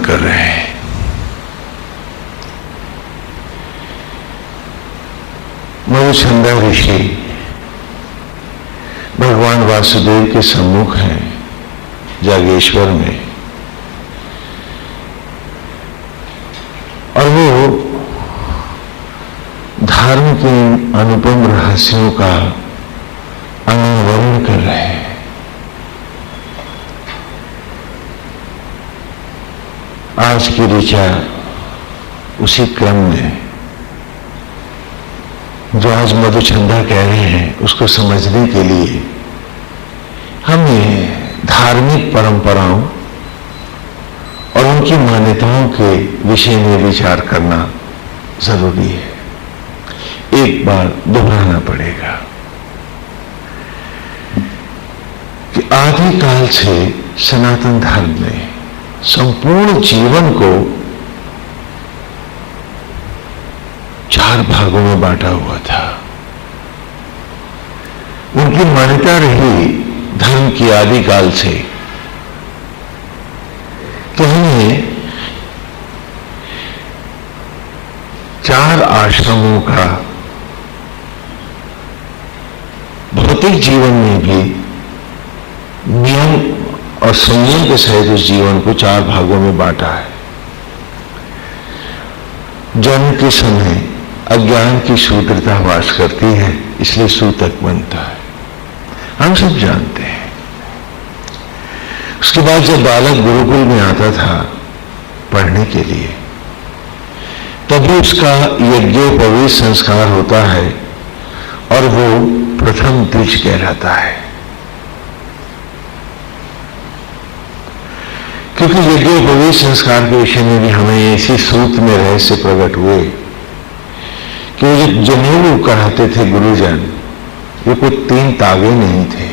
कर रहे हैं। मधुचंदा ऋषि भगवान वासुदेव के सम्मुख हैं जागेश्वर में, और वो धर्म के अनुपम रहस्यों का अनावरण कर रहे हैं। आज की ऋचा उसी क्रम में जो आज मधुचंदा कह रहे हैं उसको समझने के लिए हमें धार्मिक परंपराओं और उनकी मान्यताओं के विषय में विचार करना जरूरी है। एक बार दोहराना पड़ेगा कि आदिकाल से सनातन धर्म ने संपूर्ण जीवन को 4 भागों में बांटा हुआ था। उनकी मान्यता रही धर्म की आदिकाल से कि हमें 4 आश्रमों का भौतिक जीवन में भी नियम और संयम के सहित उस जीवन को 4 भागों में बांटा है। जन्म के समय अज्ञान की सूत्रता वास करती है, इसलिए सूतक बनता है, हम सब जानते हैं। उसके बाद जब बालक गुरुकुल में आता था पढ़ने के लिए, तभी उसका यज्ञोपवीत संस्कार होता है और वो प्रथम द्विज कहलाता है। क्योंकि यज्ञोपवीत संस्कार के विषय में भी हमें इसी सूत्र में रहस्य प्रकट हुए कि वो जो जनेऊ कराते थे गुरुजन, ये कोई 3 तागे नहीं थे,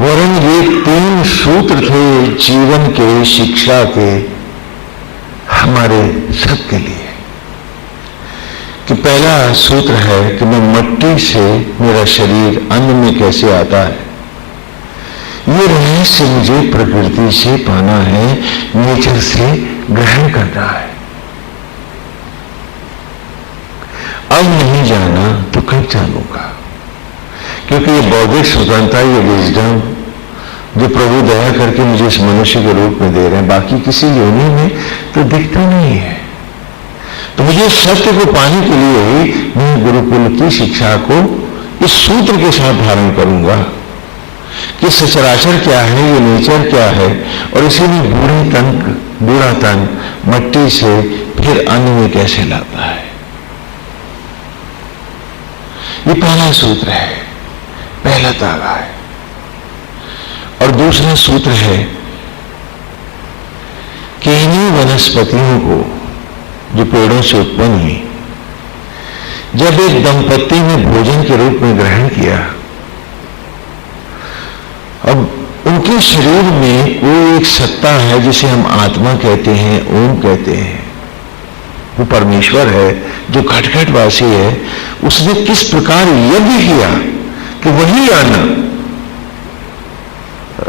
वरन ये 3 सूत्र थे जीवन के, शिक्षा के, हमारे सबके लिए। कि पहला सूत्र है कि मैं मट्टी से मेरा शरीर अन्न में कैसे आता है, ये रहस्य मुझे प्रकृति से पाना है, नेचर से ग्रहण करना है। अब नहीं जाना तो कब जानूंगा, क्योंकि ये बौद्धिक स्वतंत्रता, ये विजडम जो प्रभु दया करके मुझे इस मनुष्य के रूप में दे रहे हैं, बाकी किसी योनि में तो दिखता नहीं है। तो मुझे सत्य को पाने के लिए ही मैं गुरुकुल की शिक्षा को इस सूत्र के साथ धारण करूंगा कि सचराचर क्या है, ये नेचर क्या है, और इसी में बूढ़ा तन मट्टी से फिर अन्न में कैसे लाता है। ये पहला सूत्र है, पहला तागा है। और दूसरा सूत्र है कि इन्हीं वनस्पतियों को जो पेड़ों से उत्पन्न हुई, जब एक दंपत्ति ने भोजन के रूप में ग्रहण किया, अब उनके शरीर में वो एक सत्ता है जिसे हम आत्मा कहते हैं, ओम कहते हैं, वो परमेश्वर है जो घट-घटवासी है। उसने किस प्रकार यज्ञ किया कि वही अन्न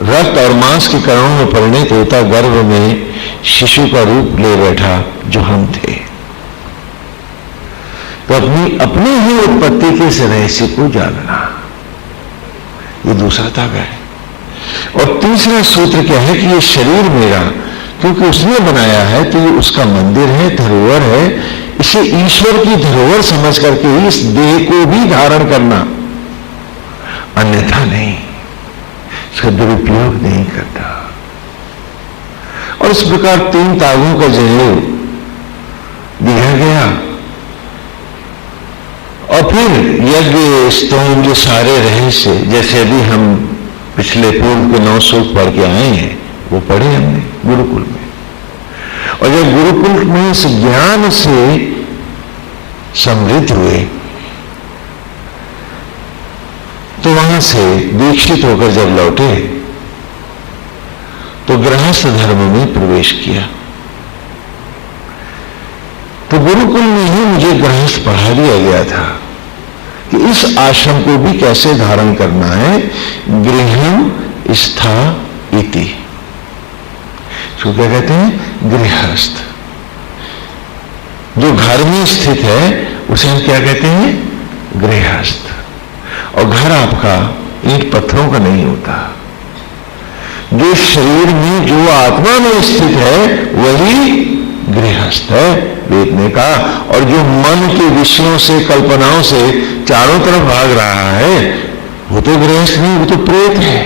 रक्त और मांस के कणों में परिणत होता गर्भ में शिशु का रूप ले बैठा जो हम थे। तो अपनी ही उत्पत्ति के इस रहस्य को जानना, ये दूसरा तागा है। और तीसरा सूत्र क्या है कि ये शरीर मेरा, क्योंकि उसने बनाया है तो ये उसका मंदिर है, धरोहर है, इसे ईश्वर की धरोहर समझ करके ही इस देह को भी धारण करना, अन्यथा नहीं, इसका दुरुपयोग नहीं करता। और इस प्रकार 3 तागों का जनेऊ दिया गया। और फिर यज्ञ, स्तोम, ये सारे रहस्य, जैसे अभी हम पिछले पूर्व के 9 सूक्त पढ़ के आए हैं, वो पढ़े हमने गुरुकुल में। और जब गुरुकुल में इस ज्ञान से समृद्ध हुए तो वहां से दीक्षित होकर जब लौटे तो गृहस्थ धर्म में प्रवेश किया। तो गुरुकुल में ही मुझे गृहस्थ पढ़ा दिया गया था कि इस आश्रम को भी कैसे धारण करना है, गृहम स्था इति। इसको क्या कहते हैं? गृहस्थ। जो घर में स्थित है उसे हम क्या कहते हैं? गृहस्थ। और घर आपका ईंट पत्थरों का नहीं होता। जो शरीर में, जो आत्मा में स्थित है वही गृहस्थ है, वेद ने कहा। और जो मन के विषयों से, कल्पनाओं से चारों तरफ भाग रहा है वो तो गृहस्थ नहीं, वो तो प्रेत है।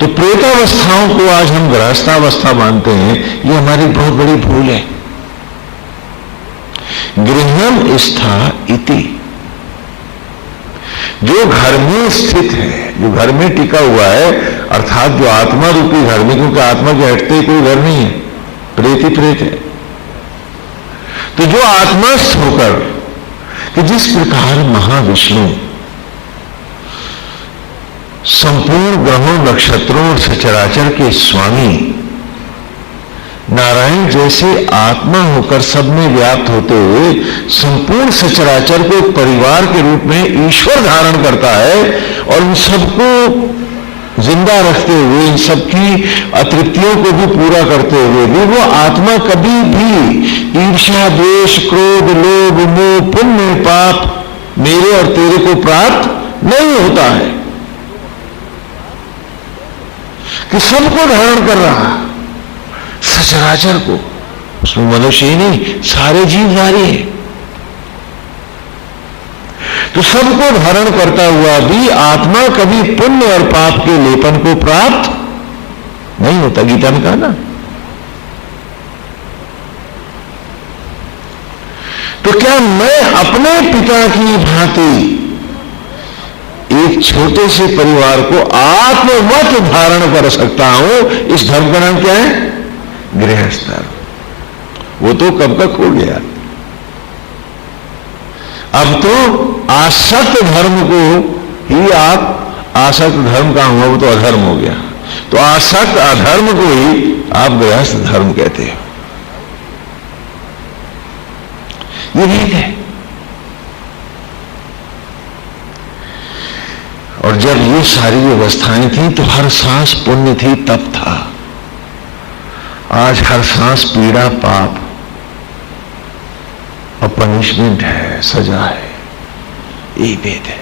तो प्रेतावस्थाओं को आज हम गृहस्थावस्था मानते हैं, ये हमारी बहुत बड़ी भूल है। गृहम स्था इति, जो घर में स्थित है, जो घर में टिका हुआ है, अर्थात जो आत्मा रूपी घर में, क्योंकि आत्मा के हटते ही कोई घर नहीं है, प्रेत ही प्रेत है। तो जो आत्मास्थ होकर, कि जिस प्रकार महाविष्णु संपूर्ण ग्रहों, नक्षत्रों और सचराचर के स्वामी, नारायण जैसे आत्मा होकर सब में व्याप्त होते हुए संपूर्ण सचराचर को परिवार के रूप में ईश्वर धारण करता है, और इन सबको जिंदा रखते हुए, इन सबकी अतृप्तियों को भी पूरा करते हुए भी वो आत्मा कभी भी ईर्ष्या, द्वेष, क्रोध, लोभ, मोह, पुण्य, पाप, मेरे और तेरे को प्राप्त नहीं होता है, कि सबको धारण कर रहा है, सचराचर को। उसमें मनुष्य ही नहीं, सारे जीवधारी हैं। तो सबको धारण करता हुआ भी आत्मा कभी पुण्य और पाप के लेपन को प्राप्त नहीं होता। गीता में कहा ना। तो क्या मैं अपने पिता की भांति एक छोटे से परिवार को आत्मवत धारण कर सकता हूं? इस धर्म का नाम क्या है? गृहस्थ धर्म। वो तो कब का खो गया। अब तो आसक्त धर्म को ही आप, आसक्त धर्म का हुआ वो तो अधर्म हो गया, तो आसक्त अधर्म को ही आप गृहस्थ धर्म कहते हो। ये भेद है। और जब ये सारी व्यवस्थाएं थी तो हर सांस पुण्य थी, तप था। आज हर सांस पीड़ा, पाप और पनिशमेंट है, सजा है। ये भेद है।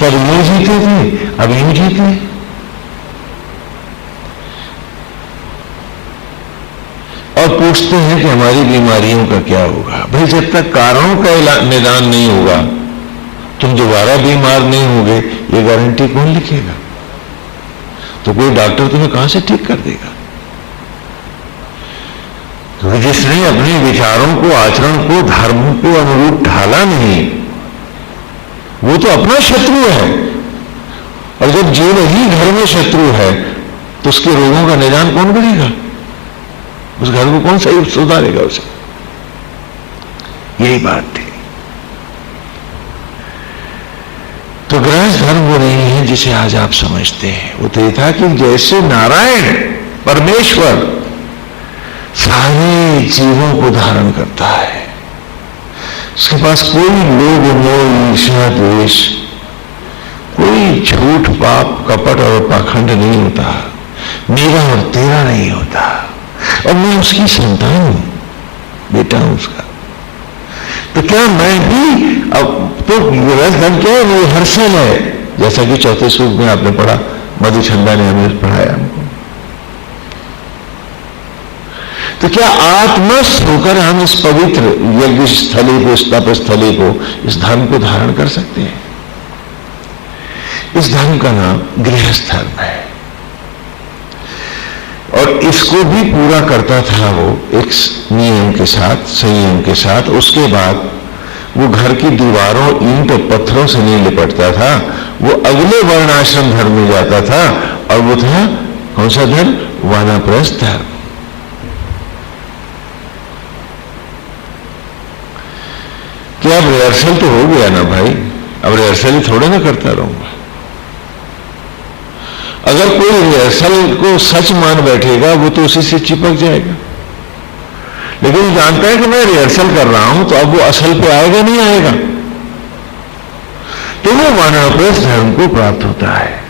तब ये जीते थे, अब यूं जीते। और पूछते हैं कि हमारी बीमारियों का क्या होगा। भाई जब तक कारणों का निदान नहीं होगा तुम दोबारा बीमार नहीं होगे, ये गारंटी कौन लिखेगा? तो कोई डॉक्टर तुम्हें कहां से ठीक कर देगा? तो जिसने अपने विचारों को, आचरण को, धर्म को अनुरूप ढाला नहीं, वो तो अपना शत्रु है। और जब जीव ही घर में शत्रु है तो उसके रोगों का निदान कौन करेगा? उस घर को कौन सही सुधारेगा उसे? यही बात थी। तो गृहस्थ धर्म वो नहीं है जिसे आज आप समझते हैं। वो तो ये था कि जैसे नारायण परमेश्वर सारे जीवों को धारण करता है, उसके पास कोई लोभ, मोह, ईर्ष्या, द्वेष, कोई झूठ, पाप, कपट और पाखंड नहीं होता, मेरा और तेरा नहीं होता, और मैं उसकी संतान हूं, बेटा हूं उसका। तो क्या मैं भी, अब तो गृहस्थ धर्म क्या है? वो हर्षण है, जैसा कि चौथे सूक्त में आपने पढ़ा, मधुचंदा ने हमें पढ़ाया हमको। तो क्या आत्मस्थ होकर हम इस पवित्र यज्ञ स्थली को, इस तप स्थली को, इस धर्म को धारण कर सकते हैं? इस धर्म का नाम गृहस्थ धर्म है। और इसको भी पूरा करता था वो एक नियम के साथ, संयम के साथ। उसके बाद वो घर की दीवारों, ईंट और पत्थरों से नहीं लिपटता था, वो अगले वर्णाश्रम धर्म में जाता था, और वो था कौन सा धर्म? वानप्रस्थ धर्म। क्या अब रिहर्सल तो हो गया ना भाई? अब रिहर्सल ही थोड़े ना करता रहूंगा। अगर कोई रिहर्सल को सच मान बैठेगा वो तो उसी से चिपक जाएगा। लेकिन जानता है कि मैं रिहर्सल कर रहा हूं, तो अब वो असल पे आएगा नहीं आएगा, तो वो वानप्रस्थ धर्म को प्राप्त होता है।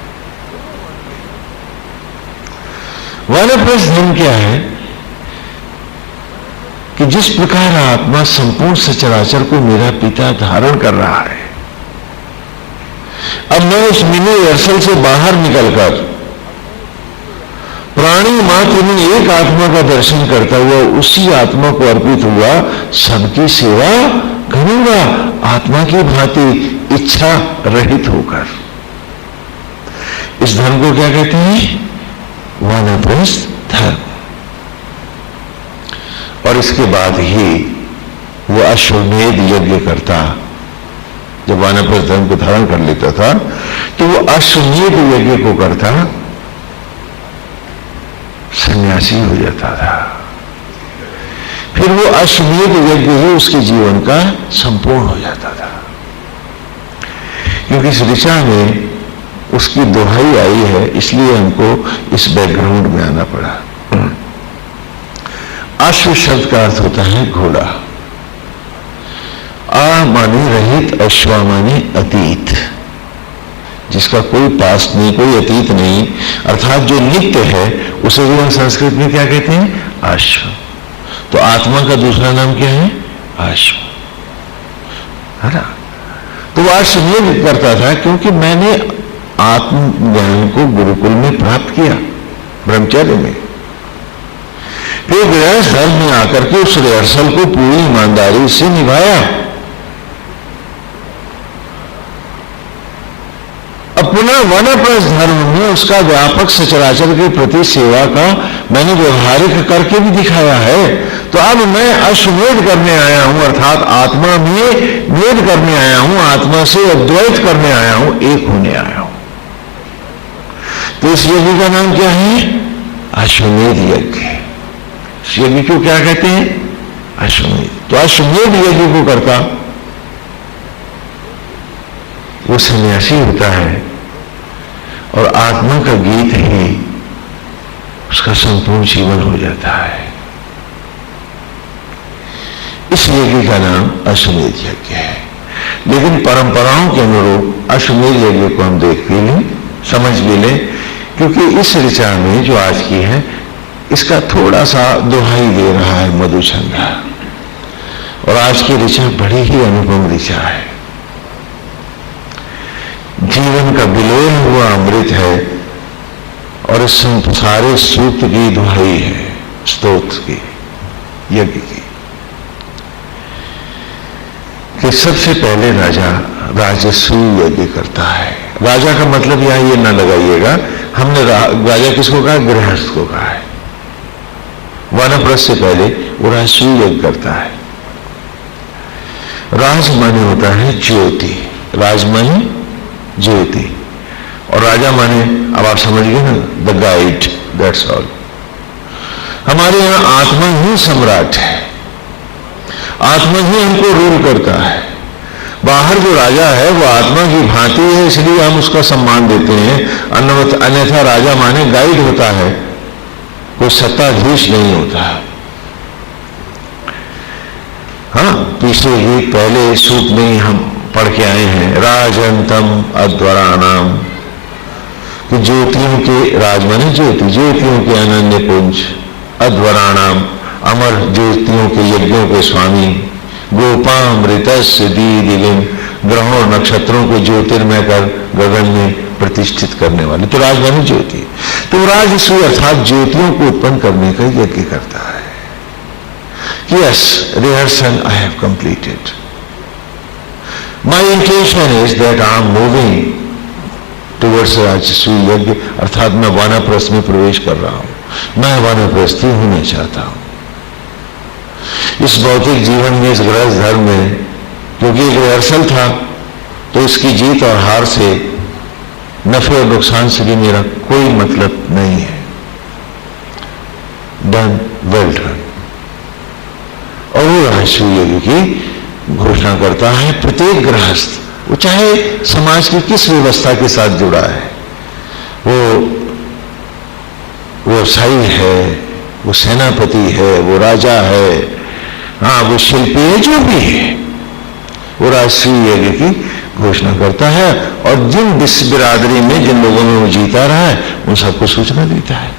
वानप्रस्थ धर्म क्या है कि जिस प्रकार आत्मा संपूर्ण सचराचर को मेरा पिता धारण कर रहा है, अब मैं उस मिनी वर्सल से बाहर निकलकर प्राणी मात्र में एक आत्मा का दर्शन करता हुआ उसी आत्मा को अर्पित हुआ सबकी सेवा करूंगा, आत्मा की भांति इच्छा रहित होकर। इस धर्म को क्या कहते हैं? वानप्रस्थ धर्म। और इसके बाद ही वो अश्वमेध यज्ञ करता। जब वानप्रस्थ धर्म को धारण कर लेता था तो वो अश्वमेध यज्ञ को करता, सन्यासी हो जाता था। फिर वो अश्वमेध यज्ञ ही उसके जीवन का संपूर्ण हो जाता था, क्योंकि इस ऋचा में उसकी दोहाई आई है, इसलिए हमको इस बैकग्राउंड में आना पड़ा। अश्व शब्द का अर्थ होता है घोड़ा। आ माने रहित, अश्वा माने अतीत, जिसका कोई पास नहीं, कोई अतीत नहीं, अर्थात जो नित्य है उसे भी हम संस्कृत में क्या कहते हैं? अश्व। तो आत्मा का दूसरा नाम क्या है? अश्व, है ना? तो वह अश्वमेध करता था क्योंकि मैंने आत्मज्ञान को गुरुकुल में प्राप्त किया, ब्रह्मचर्य में। फिर गृहस्थ धर्म में आकर के उस रिहर्सल को पूरी ईमानदारी से निभाया। अब पुनः वानप्रस्थ धर्म में उसका व्यापक सचराचर के प्रति सेवा का मैंने व्यवहारिक करके भी दिखाया है। तो अब मैं अश्वमेध करने आया हूं, अर्थात आत्मा में भेद करने आया हूं, आत्मा से अद्वैत करने आया हूं, एक होने आया हूं। तो इस यज्ञ का नाम क्या है? अश्वमेध यज्ञ। इस यज्ञ को क्या कहते हैं? अश्वमेध। तो अश्वमेध यज्ञ को करता वो सन्यासी होता है और आत्मा का गीत ही उसका संपूर्ण जीवन हो जाता है। इस यज्ञ का नाम अश्वमेध यज्ञ है। लेकिन परंपराओं के अनुरूप अश्वमेध यज्ञ को हम देख भी लें, समझ भी लें, क्योंकि इस ऋचा में जो आज की है इसका थोड़ा सा दोहाई दे रहा है मधुचंद्र। और आज की ऋचा बड़ी ही अनुपम ऋचा है, जीवन का विलोल हुआ अमृत है और इस सारे सूत्र की दुहाई है, स्तोत्र की, यज्ञ की। कि सबसे पहले राजा राजसूय यज्ञ करता है। राजा का मतलब यहां ये ना लगाइएगा, हमने राजा किसको कहा? गृहस्थ को कहा है। वानप्रस्थ से पहले वो राजसूय यज्ञ करता है। राज माने होता है ज्योति, राज माने ज्योति, और राजा माने, अब आप समझ गए ना, द गाइड, दैट्स ऑल। हमारे यहां आत्मा ही सम्राट है, आत्मा ही हमको रूल करता है। बाहर जो राजा है वो आत्मा की भांति है, इसलिए हम उसका सम्मान देते हैं। अन्यथा राजा माने गाइड होता है, कोई सत्ताधीश नहीं होता। हाँ, पिछले ही पहले सूत में ही हम पढ़ के आए हैं, राजंतम अध्वराणाम, कि ज्योतियों के, राज माने ज्योति, ज्योतियों के अनन्य पुंज, अध्वराणाम अमर ज्योतियों के यज्ञों के स्वामी, गोपामृतस्य दीदिविम, ग्रहों और नक्षत्रों को ज्योतिर्मय कर गगन में प्रतिष्ठित करने वाले। तो राज माने ज्योति। तो राजसूय अर्थात ज्योतियों को उत्पन्न करने का यज्ञ करता है। Yes, rehearsal I have completed. My intention is that I am moving towards राजसूय यज्ञ, अर्थात मैं वानप्रस्थ में प्रवेश कर रहा हूं, मैं वानप्रस्थी होना चाहता हूं। इस भौतिक जीवन में, इस गृहस्थ धर्म में, क्योंकि एक रिहर्सल था, तो इसकी जीत और हार से, नफे और नुकसान से भी मेरा कोई मतलब नहीं है। Done, well done. और वो राजसूय यज्ञ की घोषणा करता है प्रत्येक गृहस्थ, वो चाहे समाज की किस व्यवस्था के साथ जुड़ा है, वो व्यवसायी है, वो सेनापति है, वो राजा है, हाँ वो शिल्पी है, जो भी है, वो राजसूय यज्ञ की घोषणा करता है। और जिन बिरादरी में, जिन लोगों में वो जीता रहा है, उन सबको सूचना देता है।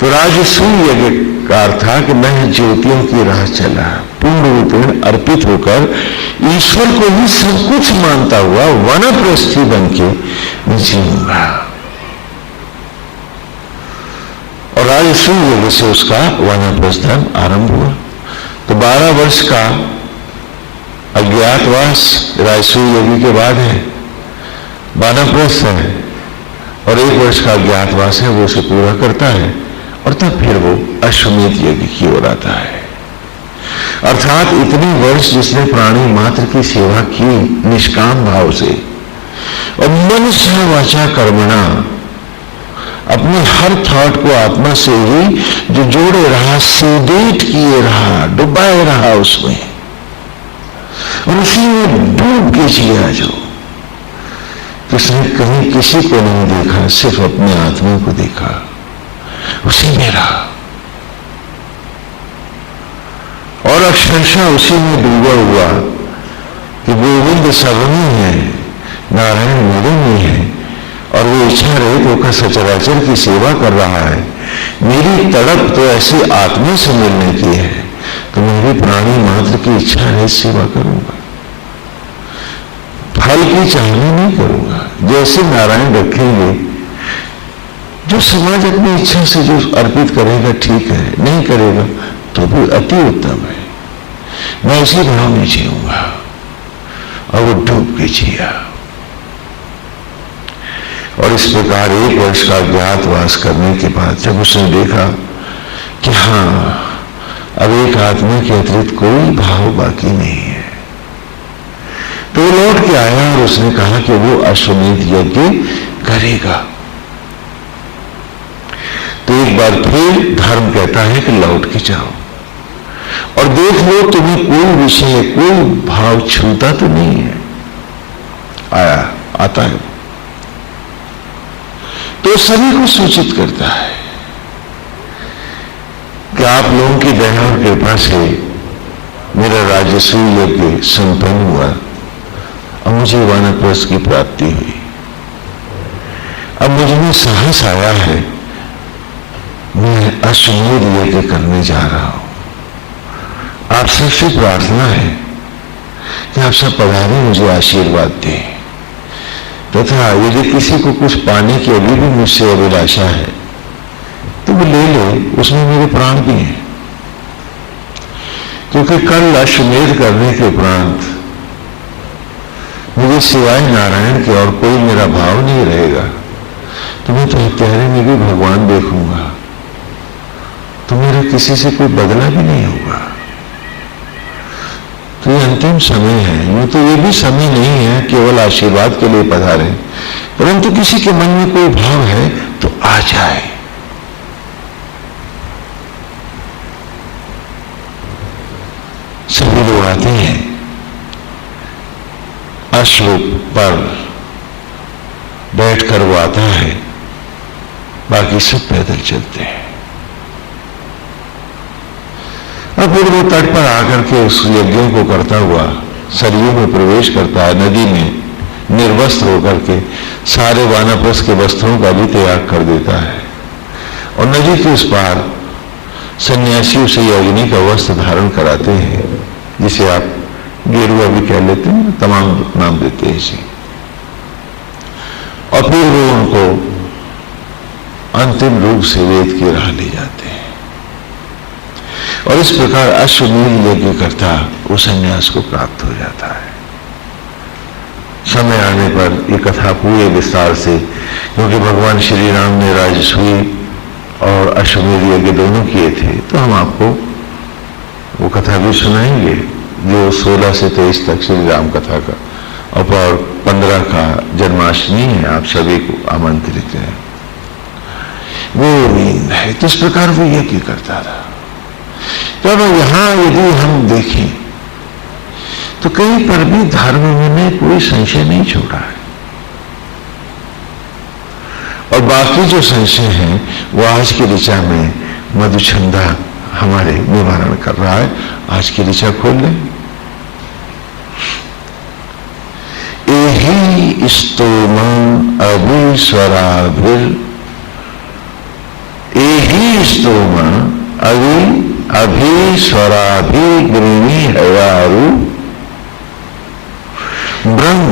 तो राजसूय यज्ञ का अर्थ था कि मैं ज्योतियों की राह चला, पूर्ण रूपेण अर्पित होकर ईश्वर को ही सब कुछ मानता हुआ वानप्रस्थी बन के मैं जीऊंगा। और राजसूय यज्ञ से उसका वानप्रस्थ धर्म आरंभ हुआ। तो 12 वर्ष का अज्ञातवास राजसूय यज्ञ के बाद है, वानप्रस्थ है, और 1 वर्ष का अज्ञातवास है, वो उसे पूरा करता है, और तब फिर वो अश्वमेध यज्ञ की ओर आता है। अर्थात इतने वर्ष जिसने प्राणी मात्र की सेवा की निष्काम भाव से और मनसा वाचा कर्मणा, अपने हर थॉट को आत्मा से ही जो जोड़े रहा, सेडेट किए रहा, डुबाए रहा उसमें, और उसी में डूब के जिया, जो उसने कहीं किसी को नहीं देखा, सिर्फ अपने आत्मा को देखा, उसी में रहा, और अक्षरशः उसी में डूबा हुआ कि गोविंद सब में है, नारायण मेरे में है, और वो इच्छा रहित होकर सचराचर की सेवा कर रहा है। मेरी तड़प तो ऐसी आत्मा से मिलने की है, तो मेरी प्राणी मात्र की इच्छा रहित सेवा करूंगा, फल की चाहना नहीं करूंगा। जैसे नारायण रखेंगे, जो समाज अपनी इच्छा से जो अर्पित करेगा ठीक है, नहीं करेगा तो भी अति उत्तम है, मैं इसी भाव में जीऊंगा। और वो डूब के जिया, और इस प्रकार 1 वर्ष का अज्ञातवास करने के बाद जब उसने देखा कि हाँ, अब एक आत्मा के अतिरिक्त कोई भाव बाकी नहीं है, तो वो लौट के आया और उसने कहा कि वो अश्वमेध यज्ञ करेगा। तो एक बार फिर धर्म कहता है कि लौट के जाओ और देख लो तुम्हें कोई विषय, कोई भाव छूता तो नहीं है। आता है तो सभी को सूचित करता है कि आप लोगों की दया और कृपा से मेरा राजसूय यज्ञ संपन्न हुआ और मुझे वानप्रस्थ की प्राप्ति हुई। अब मुझ में साहस आया है, मैं अश्वमेध यज्ञ करने जा रहा हूं। आप सबसे प्रार्थना है कि आप सब पधारे, मुझे आशीर्वाद दें, तथा यदि किसी को कुछ पाने की अभी भी मुझसे अभिलाषा है तो वो ले ले, उसमें मेरे प्राण भी हैं। क्योंकि कल अश्वमेध करने के उपरांत मुझे सिवाय नारायण के और कोई मेरा भाव नहीं रहेगा, तो मैं तो हत्यारे में भी भगवान देखूंगा, तो मेरा किसी से कोई बदला भी नहीं होगा। तो ये अंतिम समय है, यूं तो ये भी समय नहीं है केवल आशीर्वाद के लिए पधारे, परंतु किसी के मन में कोई भाव है तो आ जाए। सभी लोग आते हैं, अश्व पर बैठकर वो आता है, बाकी सब पैदल चलते हैं। और फिर वो तट पर आकर के उस यज्ञों को करता हुआ सरयू में प्रवेश करता है, नदी में निर्वस्त्र होकर के सारे वानप्रस्थ के वस्त्रों का भी त्याग कर देता है, और नदी के उस पार सन्यासी उसे योगिनी का वस्त्र धारण कराते हैं, जिसे आप गेरुआ भी कह लेते हैं, तमाम नाम देते हैं इसे। और फिर वो उनको अंतिम रूप से वेद की राह ले जाते हैं, और इस प्रकार अश्वमेध यज्ञ करता वो संन्यास को प्राप्त हो जाता है। समय आने पर ये कथा पूरे विस्तार से, क्योंकि भगवान श्री राम ने राजसूय और अश्वमेध यज्ञ दोनों किए थे, तो हम आपको वो कथा भी सुनाएंगे जो 16 से 23 तक श्री राम कथा का, और 15 का जन्माष्टमी है। आप सभी को आमंत्रित है। वो है, तो इस प्रकार वो यज्ञ करता था। तो यहां यदि हम देखें तो कहीं पर भी धर्म में कोई संशय नहीं छोड़ा है, और बाकी जो संशय हैं वो आज की ऋचा में मधुचंदा हमारे निवारण कर रहा है। आज की ऋचा खोल लें। एहि स्तोम अभिस्वराभिर एहि ही स्तोमा अभीश्वराभिगृणी हयारु ब्रह्म।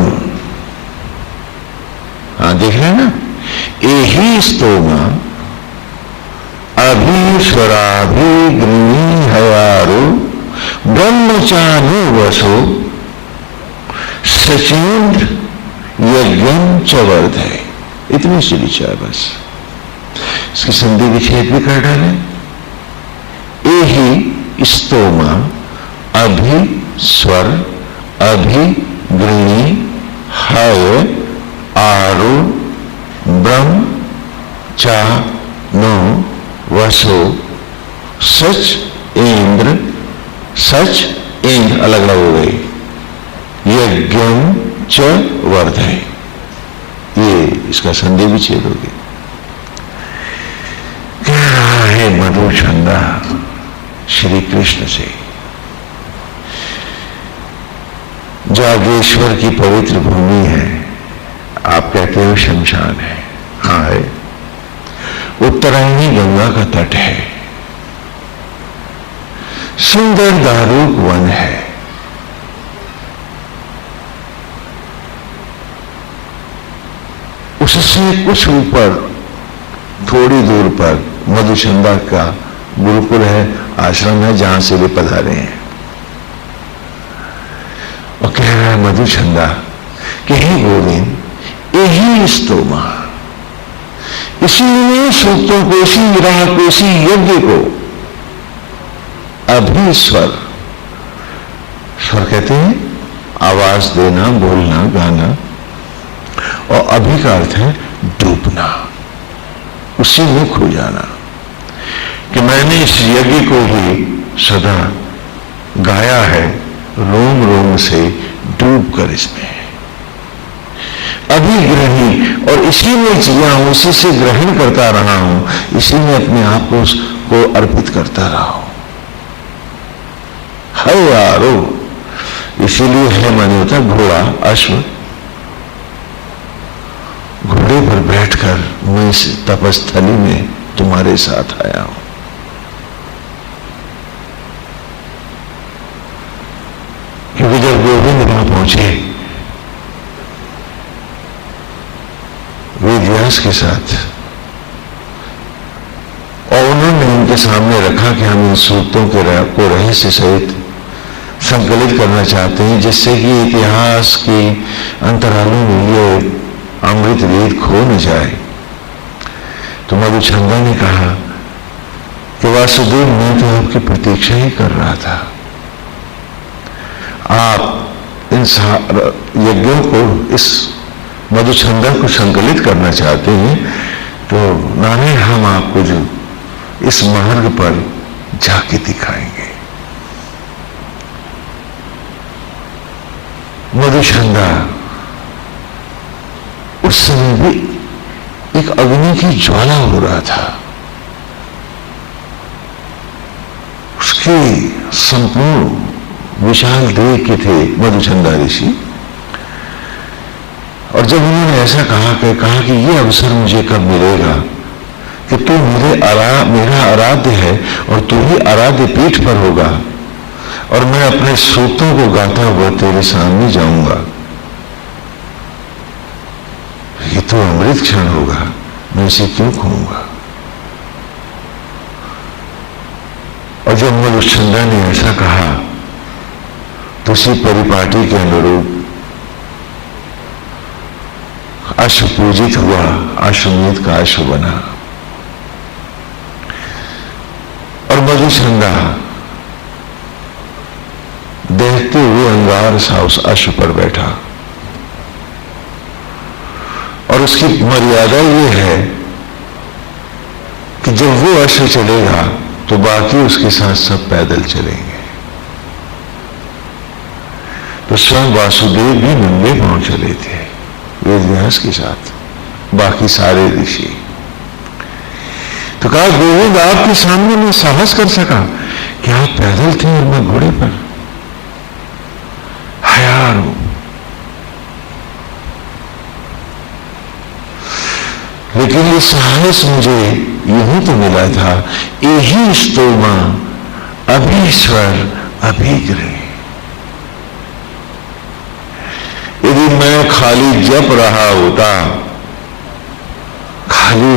देख रहे हैं ना, यही स्तोमा अभीश्वराभिगृणी हयारु ब्रह्मचानु वसो सचेंद्र यज्ञम च वर्धे। इतनी सी ऋचा है बस। इसकी संधि विच्छेद भी कर डाले। एहि स्तोमा अभि स्वर अभिगृणी हय आरु ब्रह्म चा नो वसो सच इंद्र। सच इंद्र अलग अलग हो गई। यज्ञम च वर्धे, ये इसका संधि विच्छेद हो गया। कह रहा है मधुचंदा श्री कृष्ण से, जागेश्वर की पवित्र भूमि है, आप कहते हो शमशान है। हाँ है। उत्तरायणी गंगा का तट है, सुंदर दारूक वन है, उससे कुछ ऊपर थोड़ी दूर पर मधुचंदा का गुरुकुल है, आश्रम है, जहां से वे पधारे हैं। और कह रहा है मधुचंदा कि हे गोविंद, यही स्तोमा, इसी सूक्तों को, इसी राह को, इसी यज्ञ को अभिस्वर, स्वर कहते हैं आवाज देना, बोलना, गाना, और अभि का अर्थ है डूबना, उसी में खो जाना। कि मैंने इस यज्ञ को ही सदा गाया है, रोम रोम से डूब कर इसमें अभिग्रही, और इसी में जिया हूं, इसी से ग्रहण करता रहा हूं, इसी में अपने आप को अर्पित करता रहा हूं। है यारो, इसीलिए है माने होता घोड़ा, अश्व। घोड़े पर बैठकर मैं इस तपस्थली में तुम्हारे साथ आया हूं। क्योंकि जब गोविंद वहां पहुंचे वेद व्यास के साथ, और उन्होंने उनके सामने रखा कि हम इन सूक्तों को रहस्य सहित संकलित करना चाहते हैं, जिससे कि इतिहास के अंतरालों में ये अमृत वेद खो न जाए। तो मधुचंदा ने कहा कि वासुदेव, मैं तो आपकी प्रतीक्षा ही कर रहा था। आप इन यज्ञों को, इस मधुचंदा को संकलित करना चाहते हैं, तो नारायण हम आपको जो इस मार्ग पर जाके दिखाएंगे। मधुचंदा उस समय भी एक अग्नि की ज्वाला हो रहा था। उसके संपूर्ण विशाल देह के थे मधुचंदा ऋषि। और जब उन्होंने ऐसा कहा कि ये अवसर मुझे कब मिलेगा कि तू मेरा आराध्य है और तू ही आराध्य पीठ पर होगा, और मैं अपने सूक्तों को गाता हुआ तेरे सामने जाऊंगा, ये तो अमृत क्षण होगा, मैं इसे क्यों खोऊंगा। और जब मधुचंदा ने ऐसा कहा तो उसी परिपाटी के अनुरूप अश्व पूजित हुआ, अश्वमेध का अश्व बना। और मधुचंदा देखते हुए अंगार सा उस अश्व पर बैठा। और उसकी मर्यादा ये है कि जब वो अश्व चलेगा तो बाकी उसके साथ सब पैदल चलेंगे। तो स्वयं वासुदेव भी नंगे पांव चले थे वेद व्यास के साथ, बाकी सारे ऋषि। तो कहा गोविंद, आपके सामने मैं साहस कर सका कि आप पैदल थे और मैं घोड़े पर। हयार हूं, लेकिन ये साहस मुझे यही तो मिला था, यही स्तोमा अभीश्वर अभिग्रह। यदि मैं खाली जप रहा होता, खाली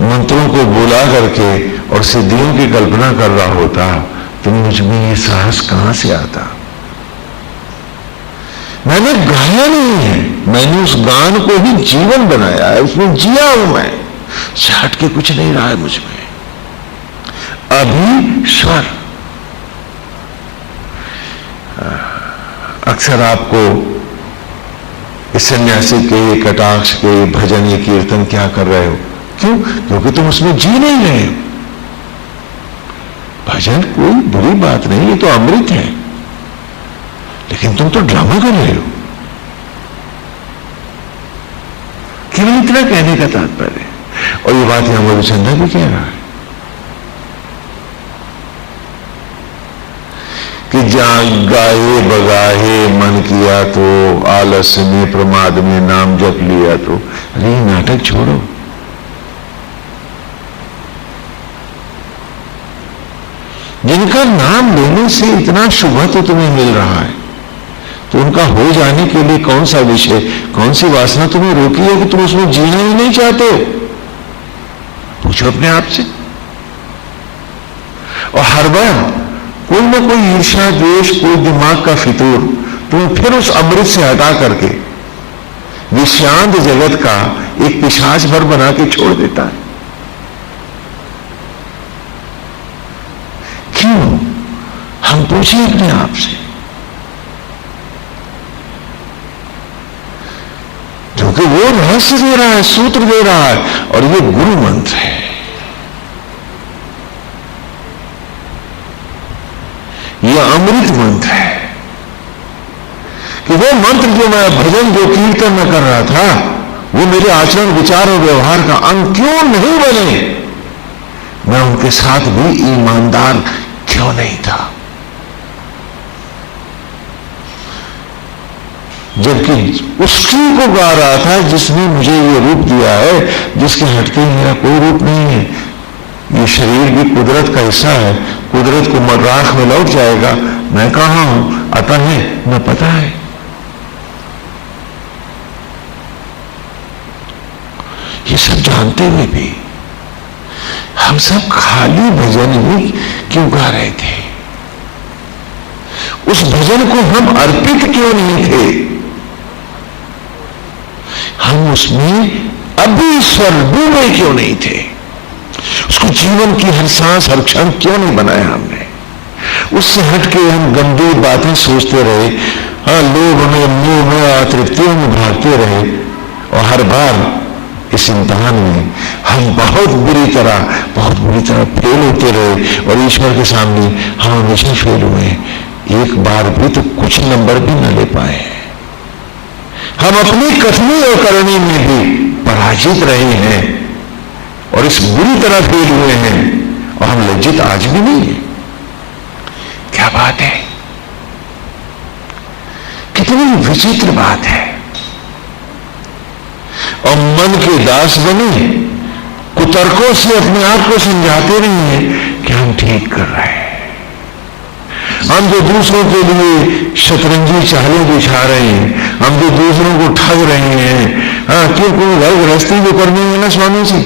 मंत्रों को बुला करके और सिद्धियों की कल्पना कर रहा होता, तो मुझ में ये साहस कहां से आता? मैंने गाया नहीं है, मैंने उस गान को ही जीवन बनाया है, उसमें जिया हूं मैं। छाट के कुछ नहीं रहा है मुझ में। अभीश्वर। अक्सर आपको इस सन्यासी के कटाक्ष के भजन ये कीर्तन क्या कर रहे हो? क्यों? क्योंकि तुम उसमें जी नहीं रहे हो। भजन कोई बुरी बात नहीं, ये तो अमृत है, लेकिन तुम तो ड्रामा कर रहे हो। केवल इतना कहने का तात्पर्य। और ये बात यहां मधुचंदा भी कह रहा है कि जहां गाहे बगाहे मन किया तो, आलस्य में प्रमाद में नाम जप लिया तो। अरे नाटक छोड़ो। जिनका नाम लेने से इतना शुभ तो तुम्हें मिल रहा है, तो उनका हो जाने के लिए कौन सा विषय, कौन सी वासना तुम्हें रोकी है कि तुम उसमें जीना ही नहीं चाहते? पूछो अपने आप से। और हर बार कोई ना कोई ईर्ष्या, द्वेष, कोई दिमाग का फितूर तुम्हें फिर उस अमृत से हटा करके विषांत जगत का एक पिशाच भर बना के छोड़ देता है। क्यों? हम पूछें अपने आप से। क्योंकि वो रहस्य दे रहा है, सूत्र दे रहा है, और ये गुरु मंत्र है। ये अमृत मंत्र है कि वो मंत्र जो मैं भजन, जो कीर्तन में कर रहा था, वो मेरे आचरण, विचार और व्यवहार का अंग क्यों नहीं बने? मैं उनके साथ भी ईमानदार क्यों नहीं था? जबकि उसी को गा रहा था जिसने मुझे ये रूप दिया है, जिसके हटके मेरा कोई रूप नहीं है। ये शरीर भी कुदरत का हिस्सा है, कुदरत को मर्राख में लौट जाएगा। मैं कहां हूं आता है न पता है। ये सब जानते हुए भी हम सब खाली भजन ही क्यों गा रहे थे? उस भजन को हम अर्पित क्यों नहीं थे? हम उसमें अभीश्वर डूबे क्यों नहीं थे? उसको जीवन की हर सांस, हर क्षण क्यों नहीं बनाया हमने? उससे हटके हम गंभीर बातें सोचते रहे, हाँ, लोभ में, मोह में, तृप्तियों में भागते रहे, और हर बार इस इम्तिहान में हम बहुत बुरी तरह फेल होते रहे, और ईश्वर के सामने हम हमेशा फेल हुए। एक बार भी तो कुछ नंबर भी न ले पाए। हम अपनी कथनी और करनी में भी पराजित रहे हैं, और इस बुरी तरह फेल हुए हैं, और हम लज्जित आज भी नहीं है। क्या बात है? कितनी विचित्र बात है। और मन के दास बने कुतर्कों से अपने आप को समझाते नहीं है कि हम ठीक कर रहे हैं। हम जो दूसरों के लिए शतरंजी चालें बिछा रहे हैं, हम जो दूसरों को ठग रहे हैं, हाँ, क्यों? कोई घर गृहस्थी जो करनी है ना स्वामी जी,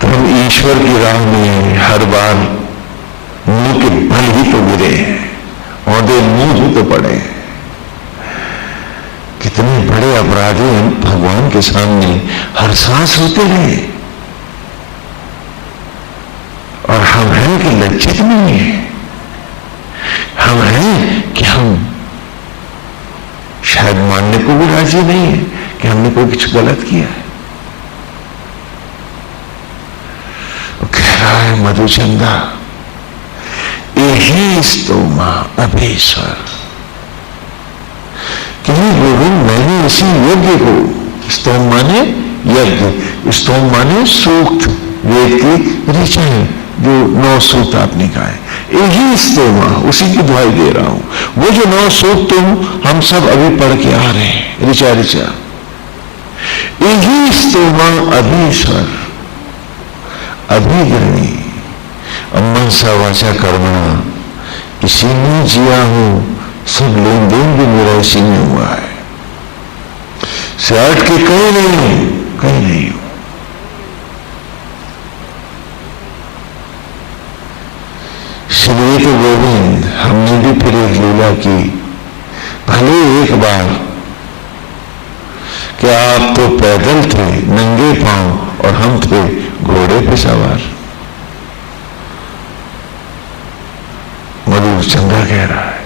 तो हम ईश्वर की राह में हर बार मुंह के बल ही तो गिरे हैं, औंधे मुंह ही तो पड़े हैं। कितने बड़े अपराधी हम भगवान के सामने हर सांस होते रहे, और हम हैं कि लज्जित नहीं है। हम हैं कि हम शायद मानने को भी राजी नहीं है कि हमने कोई कुछ गलत किया है। कह रहा है मधुचंदा, यही स्तोमा अभीश्वर, कि गोविंद मैंने इसी यज्ञ को, स्तोम माने यज्ञ, स्तोम माने सूक्त, वेद की ऋचा है, जो 9 सूक्त आपने कहा है, यही स्तोमा, उसी की दुहाई दे रहा हूं। वो जो 9 सूक्त तुम हम सब अभी पढ़ के आ रहे हैं, ऋचा, यही स्तोमा अभीश्वर अभिग्रणी मनसा वाचा कर्मणा, इसी में जिया हूं, सब लेन देन भी मेरा इसी में हुआ है, से हट के कहीं नहीं हूं। श्री तो गोविंद, हमने भी फिर एक लीला की, भले एक बार कि आप तो पैदल थे नंगे पांव और हम थे घोड़े पे सवार। मधुर चंदा कह रहा है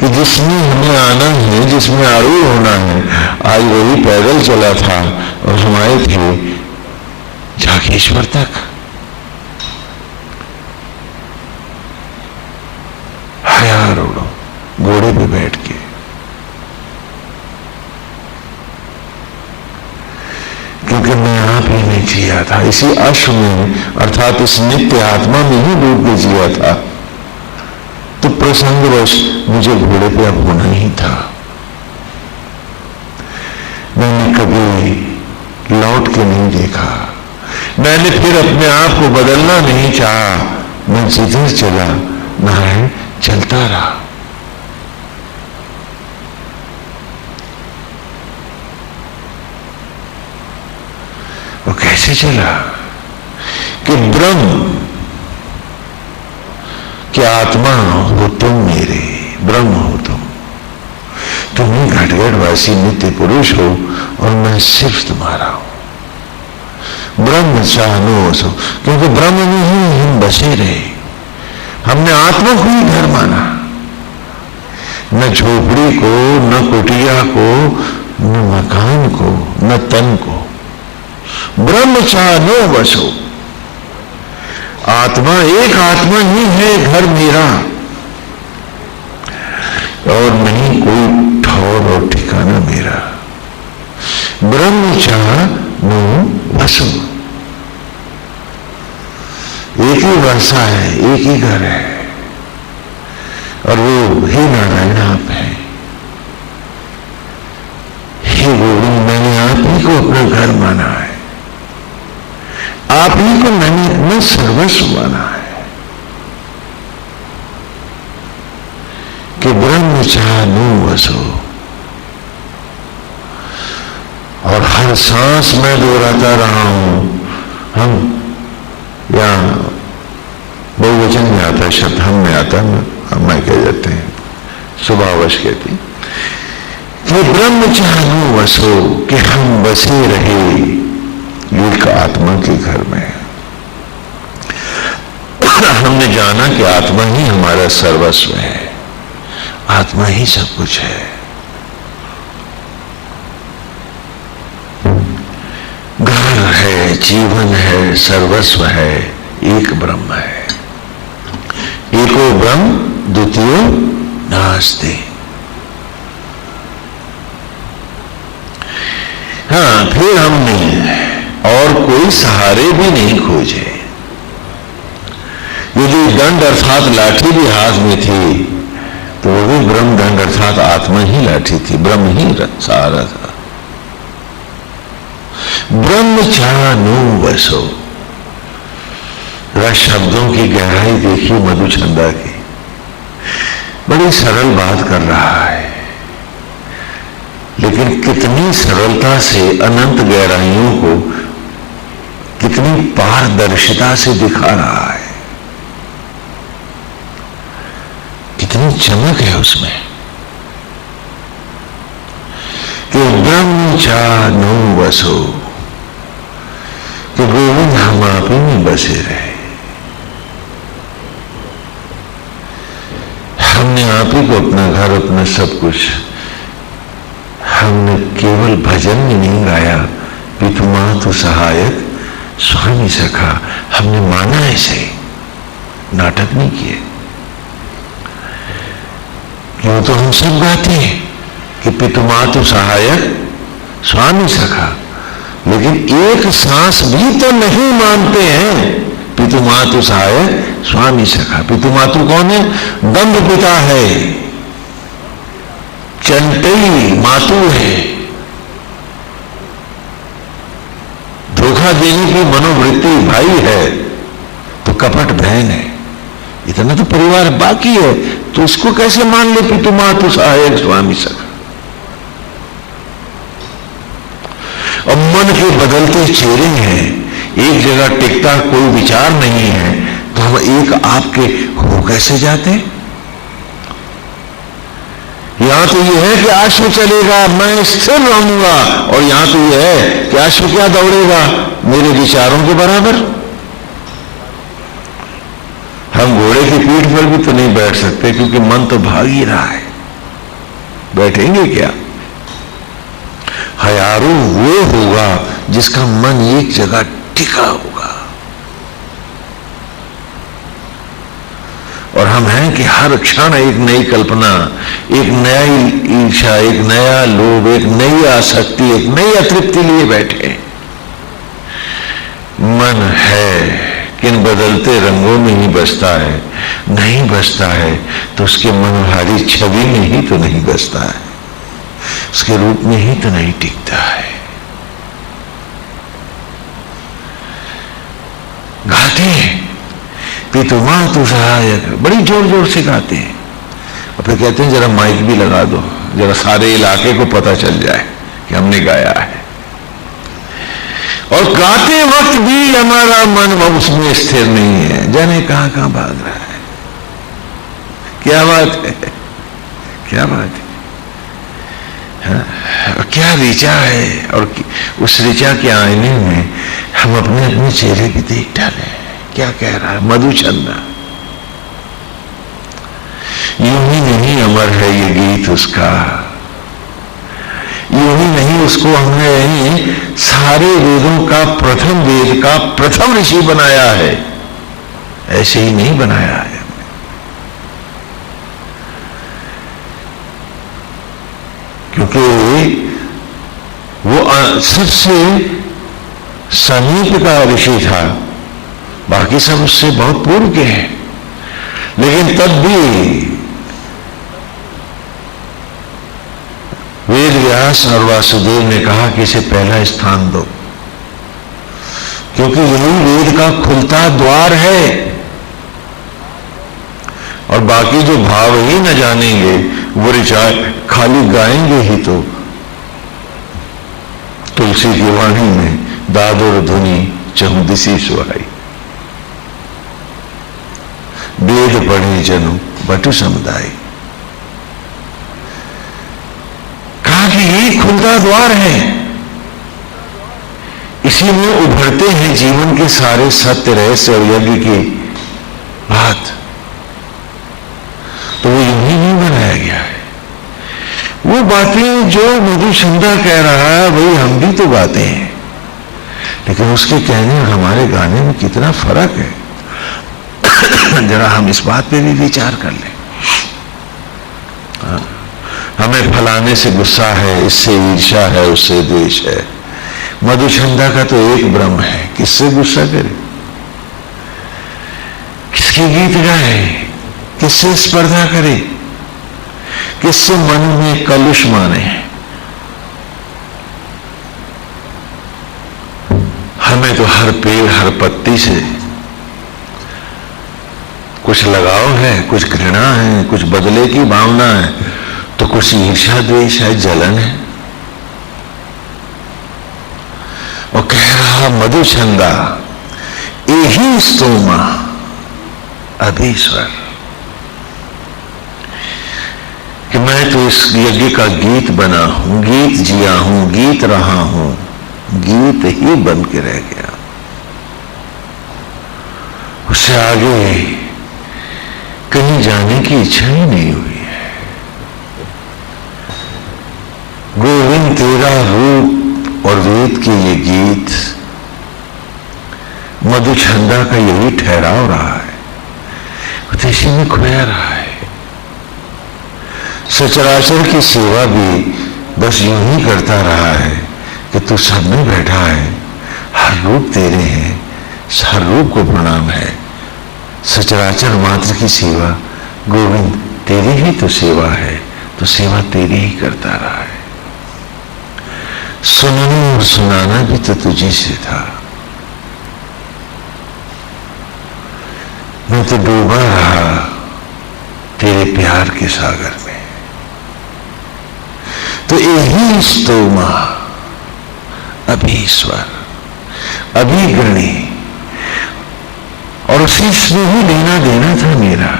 कि जिसमें हमें आना है, जिसमें आरूढ़ होना है, आज वही पैदल चला था और हम आए थे जागेश्वर तक। हया रोड़ो घोड़े पे बैठ के। क्योंकि मैं आप ही में जिया था, इसी अश्व में अर्थात इस नित्य आत्मा में ही डूब के जिया था, तो प्रसंगवश मुझे घोड़े पे अब होना ही था। मैंने कभी लौट के नहीं देखा, मैंने फिर अपने आप को बदलना नहीं चाहा। मैं जिधर चला नारायण चलता रहा। वो कैसे चला कि ब्रह्म कि आत्मा हो तुम, मेरे ब्रह्म हो तुम ही घटघटवासी नित्य पुरुष हो और मैं सिर्फ तुम्हारा हूं। ब्रह्म चाहनो वसो, क्योंकि ब्रह्म में ही हम बसे रहे। हमने आत्मा को ही घर माना, न झोपड़ी को, न कुटिया को, न मकान को, न तन को। ब्रह्म चाहनो वसो, आत्मा एक आत्मा ही है घर मेरा, और नहीं कोई ठौर और ठिकाना मेरा। ब्रह्म चाहनो वसो, एक ही वर्षा है, एक ही घर है, और वो हे नारायण आप है। हे गोविंद, मैंने आप ही को अपना घर माना है, आप ही को मैंने अपना सर्वस्व माना है। कि ब्रह्म चाहनु वसो, और हर सांस में दोहराता रहा हूं। हम या बहुवचन में आता शब्द, हम में आता, मैं कह जाते हैं, स्वभावश कहती कि ब्रह्म चाहनु वसो, कि हम बसे रहे एक आत्मा के घर में। हमने जाना कि आत्मा ही हमारा सर्वस्व है, आत्मा ही सब कुछ है। घर है, जीवन है, सर्वस्व है, एक ब्रह्म है। एको ब्रह्म द्वितीयो नास्ति। हाँ, फिर हमने और कोई सहारे भी नहीं खोजे। यदि दंड अर्थात लाठी भी हाथ में थी, तो वो भी ब्रह्म दंड अर्थात आत्मा ही लाठी थी, ब्रह्म ही सहारा था। ब्रह्म चाहनु वसो, शब्दों की गहराई देखिए मधुचंदा की, बड़ी सरल बात कर रहा है, लेकिन कितनी सरलता से अनंत गहराइयों को कितनी पारदर्शिता से दिखा रहा है, कितनी चमक है उसमें। कि ब्रह्म चाहनु वसो, कि गोविंद हम आप ही में बसे रहे। हमने आप ही को अपना घर, अपना सब कुछ, हमने केवल भजन में नहीं गाया, पितु मातु सहायक स्वामी सखा, हमने माना ऐसे, नाटक नहीं किए। क्यों तो हम सब गाते हैं कि पितु मातु सहायक स्वामी सखा, लेकिन एक सांस भी तो नहीं मानते हैं पितु मातु सहायक स्वामी सखा। पितु मातु कौन है? दंभ पिता है, चंटई मातू है, धोखा देने की मनोवृत्ति भाई है, तो कपट बहन है, इतना तो परिवार बाकी है, तो इसको कैसे मान ले पितु मातु सहायक स्वामी सखा। और मन के बदलते चेहरे हैं, एक जगह टिकता कोई विचार नहीं है, तो हम एक आपके हो कैसे जाते। यहां तो यह है कि अश्व चलेगा मैं स्थिर रहूंगा, और यहां तो यह है कि अश्व क्या दौड़ेगा मेरे विचारों के बराबर। हम घोड़े की पीठ पर भी तो नहीं बैठ सकते, क्योंकि मन तो भाग ही रहा है, बैठेंगे क्या। हयारू वो होगा जिसका मन एक जगह टिका होगा, और हम हैं कि हर क्षण एक नई कल्पना, एक नई ईर्षा, एक नया लोभ, एक नई आसक्ति, एक नई अतृप्ति लिए बैठे। मन है किन बदलते रंगों में ही बसता है, नहीं बसता है तो उसके मनोहारी छवि में ही तो नहीं बसता है, उसके रूप में ही तो नहीं टिकता है। गाते हैं पितु मातु सहायक, बड़ी जोर जोर से गाते हैं, और फिर कहते हैं जरा माइक भी लगा दो, जरा सारे इलाके को पता चल जाए कि हमने गाया है। और गाते वक्त भी हमारा मन उसमें स्थिर नहीं है, जाने कहां कहां भाग रहा है। क्या बात है, क्या बात है, हाँ? क्या ऋचा है, और उस ऋचा के आईने में हम अपने अपने चेहरे की देख डालें। क्या कह रहा है मधुचंदा, यूं ही नहीं अमर है ये गीत उसका, यूं ही नहीं उसको हमने सारे वेदों का प्रथम वेद का प्रथम ऋषि बनाया है, ऐसे ही नहीं बनाया है। क्योंकि वो सबसे समीप का ऋषि था, बाकी सब उससे बहुत पूर्व के हैं, लेकिन तब भी वेद व्यास और वासुदेव ने कहा कि इसे पहला स्थान दो, क्योंकि यही वेद का खुलता द्वार है, और बाकी जो भाव ही न जानेंगे वो ऋचा खाली गाएंगे ही तो। तुलसी की वाणी में दादुर धुनी चहुदिसी सुहाई, वेद पढ़े जनु बटु समुदाय। कहा कि ये खुलता द्वार है, इसी में उभरते हैं जीवन के सारे सत्य रहस्य और यज्ञ की बात। तो वो यूं ही नहीं बनाया गया है। वो बातें जो मधुचंदा कह रहा है वही हम भी तो गाते हैं, लेकिन उसके कहने और हमारे गाने में कितना फर्क है, जरा हम इस बात पे भी विचार कर लें। हमें फलाने से गुस्सा है, इससे ईर्ष्या है, उससे द्वेष है। मधुचंदा का तो एक ब्रह्म है, किससे गुस्सा करे, किसके गीत गाए, किससे स्पर्धा करे, किससे मन में कलुष माने। हमें तो हर पेड़ हर पत्ती से कुछ लगाव है, कुछ घृणा है, कुछ बदले की भावना है, तो कुछ ईर्ष्या द्वेष है, जलन है। और कह रहा मधुचंदा एही स्तोमा अभीश्वर, कि मैं तो इस यज्ञ का गीत बना हूं, गीत जिया हूं, गीत रहा हूं, गीत ही बन के रह गया, उससे आगे कहीं जाने की इच्छा ही नहीं हुई है। गोविंद तेरा रूप और वेद के ये गीत मधुचंदा का यही ठहराव रहा है, तो इसी में खोया रहा है। सचराचर की सेवा भी बस यूं ही करता रहा है कि तू सब में बैठा है, हर रूप तेरे हैं, हर रूप को प्रणाम है। सचराचर मात्र की सेवा गोविंद तेरी ही तो सेवा है, तो सेवा तेरी ही करता रहा है। सुनना और सुनाना भी तो तुझी से था। मैं तो डूबा रहा तेरे प्यार के सागर में। तो यही स्तोमा, अभीश्वर, अभिगृणी, और उसी से ही लेना देना था मेरा।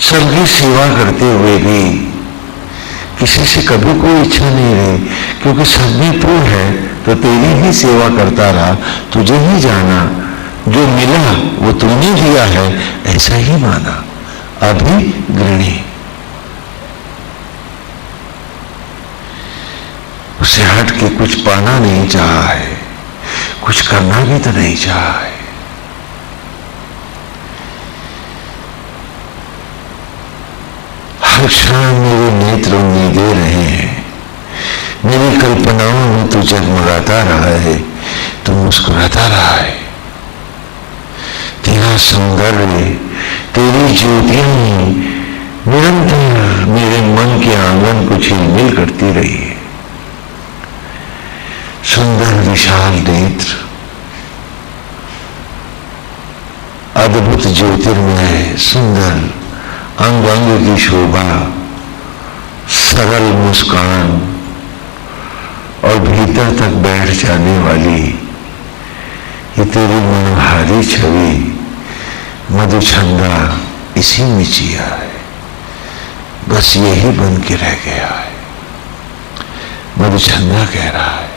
सबकी सेवा करते हुए भी किसी से कभी कोई इच्छा नहीं रही, क्योंकि सब में तू है तो तेरी ही सेवा करता रहा। तुझे ही जाना, जो मिला वो तूने दिया है, ऐसा ही माना। अभिगृणी, उसे हट के कुछ पाना नहीं चाहा है, कुछ करना भी तो नहीं चाहा है। हर क्षण मेरे नेत्र उम्मीदें रहे हैं, मेरी कल्पनाओं में तू जगमगाता रहा है, तू मुस्कुराता रहा है। तेरा सौंदर्य, तेरी ज्योतियां निरंतर मेरे मन के आंगन को झिलमिल करती रही है। सुंदर विशाल नेत्र, अद्भुत ज्योतिर्मय, सुंदर अंग अंग की शोभा, सरल मुस्कान और भीतर तक बैठ जाने वाली ये तेरी मनोहारी छवि, मधुछंदा इसी में जिया है, बस यही बन के रह गया है। मधुछंदा कह रहा है,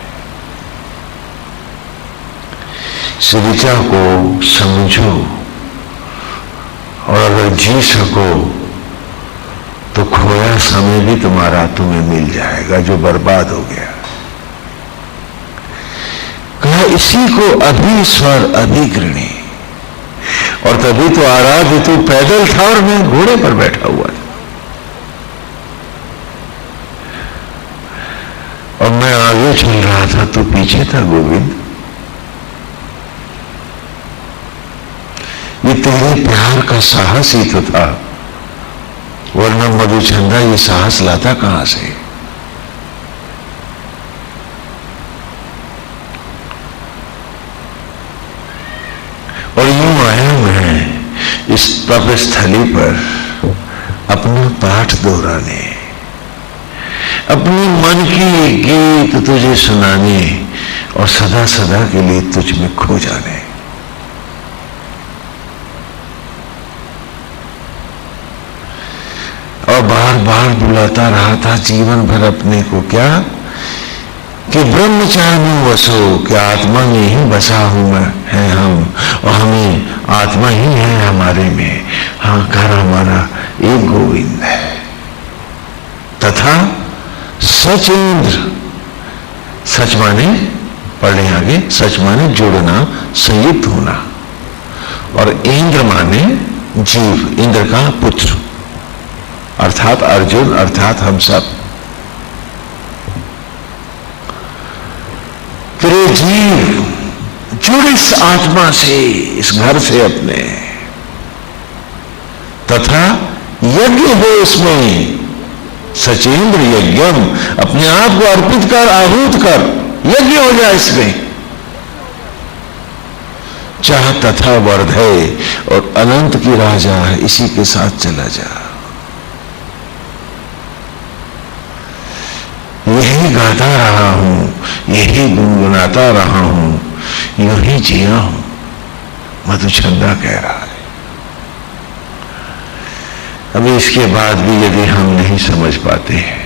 इस ऋचा को समझो और अगर जी सको तो खोया समय भी तुम्हारा तुम्हें मिल जाएगा जो बर्बाद हो गया। कहा इसी को अभीश्वर अभिगृणी, और तभी तो आराध्य तू पैदल था और मैं घोड़े पर बैठा हुआ था, और मैं आगे चल रहा था, तू पीछे था गोविंद। ये तेरे प्यार का साहस ही तो था, वरना मधुचंदा ये साहस लाता कहां से। और यूं आया मैं इस तपस्थली पर अपना पाठ दोहराने, अपने मन की गीत तुझे सुनाने और सदा सदा के लिए तुझ में खो जाने। और बार बार बुलाता रहा था जीवन भर अपने को, क्या कि ब्रह्मचार में वसो, कि आत्मा में ही बसा हूं मैं, है हम, और हमें आत्मा ही है हमारे में। हाँ, घर हमारा एक गोविंद है। तथा सचेंद्र, सच माने पढ़े आगे, सच माने जुड़ना, संयुक्त होना, और इंद्र माने जीव, इंद्र का पुत्र अर्थात अर्जुन, अर्थात हम सब। तेरे जीव जुड़ इस आत्मा से, इस घर से अपने, तथा यज्ञ हो इसमें, सचेंद्र यज्ञम, अपने आप को अर्पित कर, आहूत कर, यज्ञ हो जाए इसमें। चाह तथा वर्धय, और अनंत की राजा है, इसी के साथ चला जा। यही गाता रहा हूं, यही गुनगुनाता रहा हूं, यूं ही जिया हूं, मधुचंदा कह रहा है। अभी इसके बाद भी यदि हम नहीं समझ पाते हैं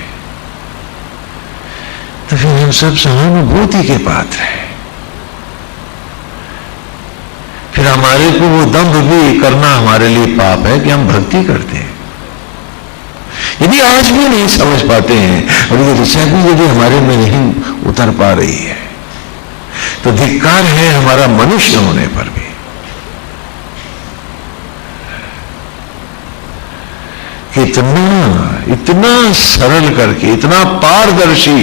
तो फिर हम सब सहानुभूति के पात्र हैं। फिर हमारे को वो दंभ भी करना हमारे लिए पाप है कि हम भक्ति करते हैं। यदि आज भी नहीं समझ पाते हैं और ये ऋचा भी यदि हमारे में नहीं उतर पा रही है तो धिक्कार है हमारा मनुष्य होने पर भी। इतना सरल करके, इतना पारदर्शी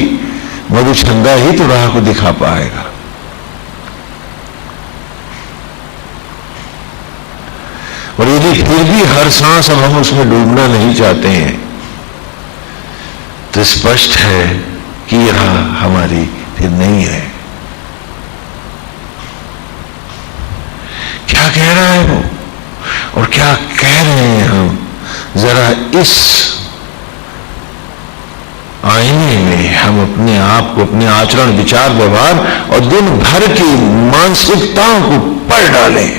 मधुचंदा ही तो राह को दिखा पाएगा। और यदि फिर भी हर सांस अब हम उसमें डूबना नहीं चाहते हैं तो स्पष्ट है कि यह हमारी फिर नहीं है। क्या कह रहा है वो और क्या कह रहे हैं हम, जरा इस आईने में हम अपने आप को, अपने आचरण, विचार, व्यवहार और दिन भर की मानसिकताओं को पढ़ डालें।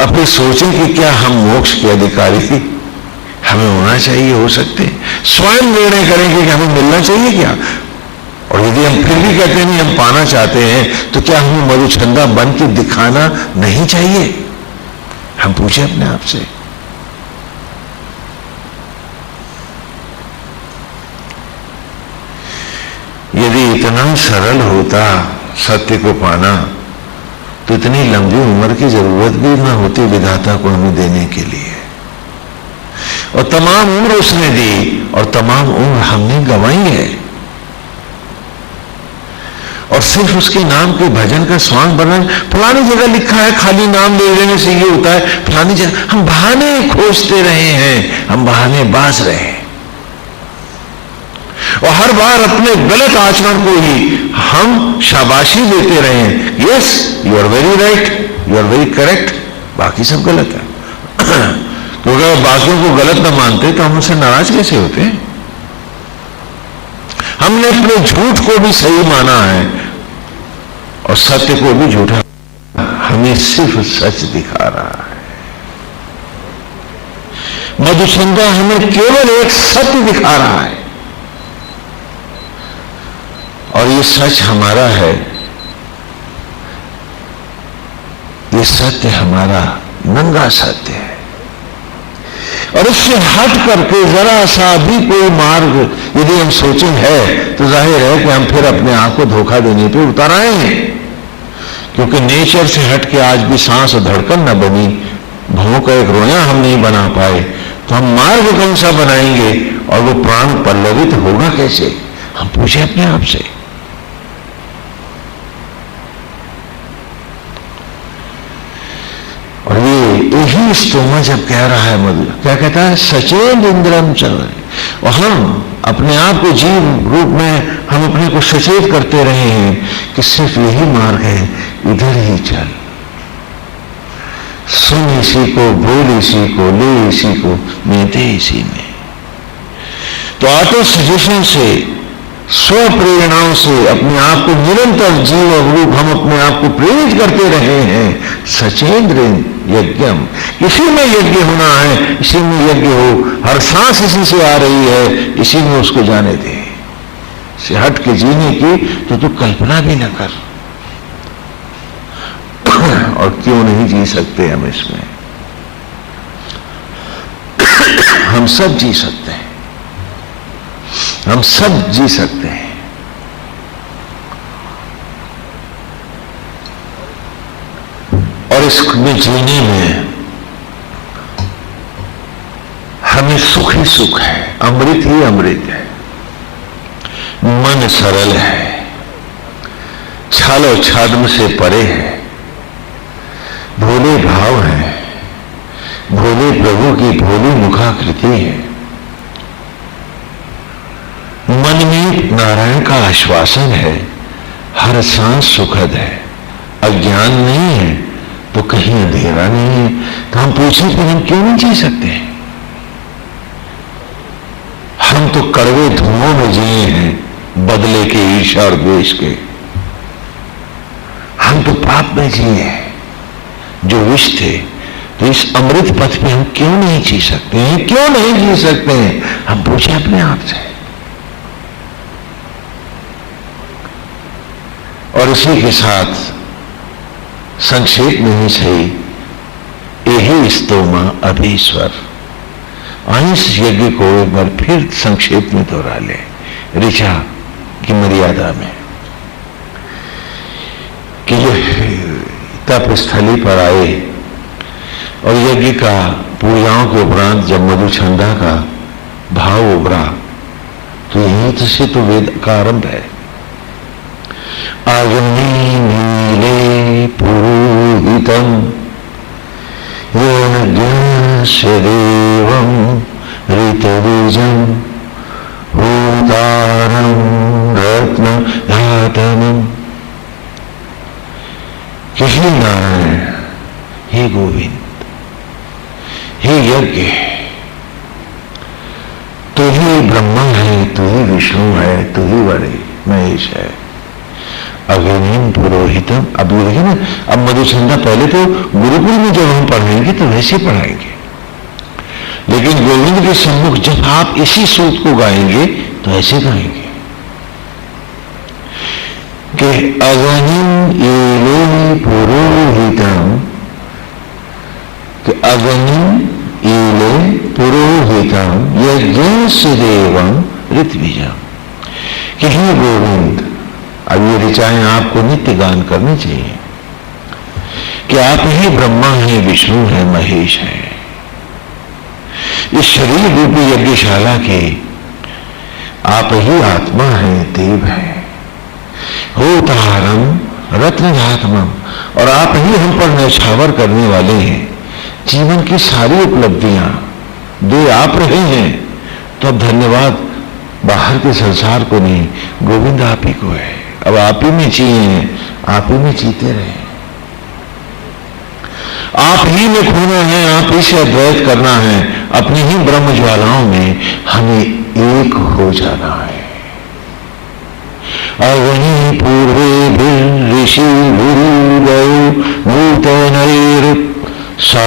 अपने सोचें कि क्या हम मोक्ष के अधिकारी हमें होना चाहिए, हो सकते हैं। स्वयं निर्णय करेंगे कि हमें मिलना चाहिए क्या, और यदि हम फिर भी कहते हैं हम पाना चाहते हैं तो क्या हमें मधुचंदा बन के दिखाना नहीं चाहिए? हम पूछे अपने आप से। यदि इतना सरल होता सत्य को पाना तो इतनी लंबी उम्र की जरूरत भी ना होती विधाता को हमें देने के लिए। और तमाम उम्र उसने दी और तमाम उम्र हमने गंवाई है, और सिर्फ उसके नाम के भजन का स्वांग बना। फलानी जगह लिखा है खाली नाम ले लेने से ये होता है, फलानी जगह हम बहाने खोजते रहे हैं, हम बहाने बाज रहे हैं, और हर बार अपने गलत आचरण को ही हम शाबाशी देते रहे हैं। Yes, you are very right, you are very correct, बाकी सब गलत है। क्योंकि अगर बाकियों को गलत ना मानते तो हम उनसे नाराज कैसे होते हैं? हमने अपने झूठ को भी सही माना है और सत्य को भी झूठा, हमें सिर्फ सच दिखा रहा है। मधुचंदा हमें केवल एक सत्य दिखा रहा है, और ये सच हमारा है, ये सत्य हमारा नंगा सत्य है। और इससे हट करके जरा सा भी कोई मार्ग यदि हम सोचें है तो जाहिर है कि हम फिर अपने आप को धोखा देने पे उतर आए हैं। क्योंकि नेचर से हट के आज भी सांस और धड़कन न बनी, भवों का एक रोया हम नहीं बना पाए, तो हम मार्ग कौन सा बनाएंगे और वो प्राण पल्लवित होगा कैसे? हम पूछे अपने आप से। और यही स्तोमा जब कह रहा है मधु, क्या कहता है? सचेत इंद्रम चल रहे, और हम अपने आप को जीव रूप में हम अपने को सचेत करते रहे हैं कि सिर्फ यही मार्ग है, इधर ही चल, सुन इसी को, बोल इसी को, ले इसी को, मेटे इसी में। तो ऑटो सजेशन से, स्व प्रेरणाओं से अपने आप को निरंतर जीव रूप हम अपने आप को प्रेरित करते रहे हैं। सचेंद्र यज्ञम, इसी में यज्ञ होना है, इसी में यज्ञ हो, हर सांस इसी से आ रही है, इसी में उसको जाने दे। से हट के जीने की तो तू कल्पना भी न कर। और क्यों नहीं जी सकते हम इसमें? हम सब जी सकते हैं, हम सब जी सकते हैं। और इसमें जीने में हमें सुख ही सुख है, अमृत ही अमृत है। मन सरल है, छालो छाद्म से परे है, भोले भाव है, भोले प्रभु की भोली मुखाकृति है। मन में नारायण का आश्वासन है, हर सांस सुखद है, अज्ञान नहीं है तो कहीं अंधेरा नहीं है। तो हम पूछे कि हम क्यों नहीं जी सकते हैं? हम तो कड़वे धुओं में जिए हैं, बदले के, ईर्ष्या और द्वेष के। हम तो पाप में जिए हैं जो विष थे। तो इस अमृत पथ पे हम क्यों नहीं जी सकते हैं? क्यों नहीं जी सकते हैं? हम पूछे अपने आप से। और इसी के साथ संक्षेप में ही सही, यही स्तोमा अभीश्वर। इस यज्ञ को एक बार फिर संक्षेप में दोहरा ले, ऋचा की मर्यादा में, कि जो तपस्थली पर आए और यज्ञ का पूजाओं के उपरांत जब मधुचंदा का भाव उभरा, तो यहीं से तो वेद का आरंभ है। अग्नि नीले पुरोहितम यज्ञस्य देवं ऋतबीजं होतारं रत्नधातमम्। कि हे नारायण, हे गोविंद, हे यज्ञ, तू ही ब्रह्मा है, तू ही विष्णु है, तू ही बड़े महेश है। अग्निम पुरोहितम। अब ये देखिए ना, अब मधुचंदा पहले तो गुरुकुल में जब हम पढ़ाएंगे तो वैसे पढ़ाएंगे, लेकिन गोविंद के सम्मुख जब आप इसी सूत को गाएंगे तो ऐसे गाएंगे कि अग्निम ईले पुरोहितम, कि अग्निम ईले पुरोहितम यज्ञस्य देवं ऋत्विजम्। कि हे गोविंद, अब ये ऋचाएं आपको नित्य गान करनी चाहिए कि आप ही ब्रह्मा हैं, विष्णु हैं, महेश हैं। इस शरीर रूपी यज्ञशाला के आप ही आत्मा हैं, देव हैं। होतारम रत्नधातमम, और आप ही हम पर न्यौछावर करने वाले हैं। जीवन की सारी उपलब्धियां दे आप रहे हैं, तो अब धन्यवाद बाहर के संसार को नहीं, गोविंद आप ही को है। अब आप ही में जिए, आप ही में जीते रहे, आप ही में खोना है, आप ही से अद्वैत करना है। अपनी ही ब्रह्म ज्वालाओं में हमें एक हो जाना है। अग्नि पूर्वे ऋषि गुरुदयो नूतनैर सा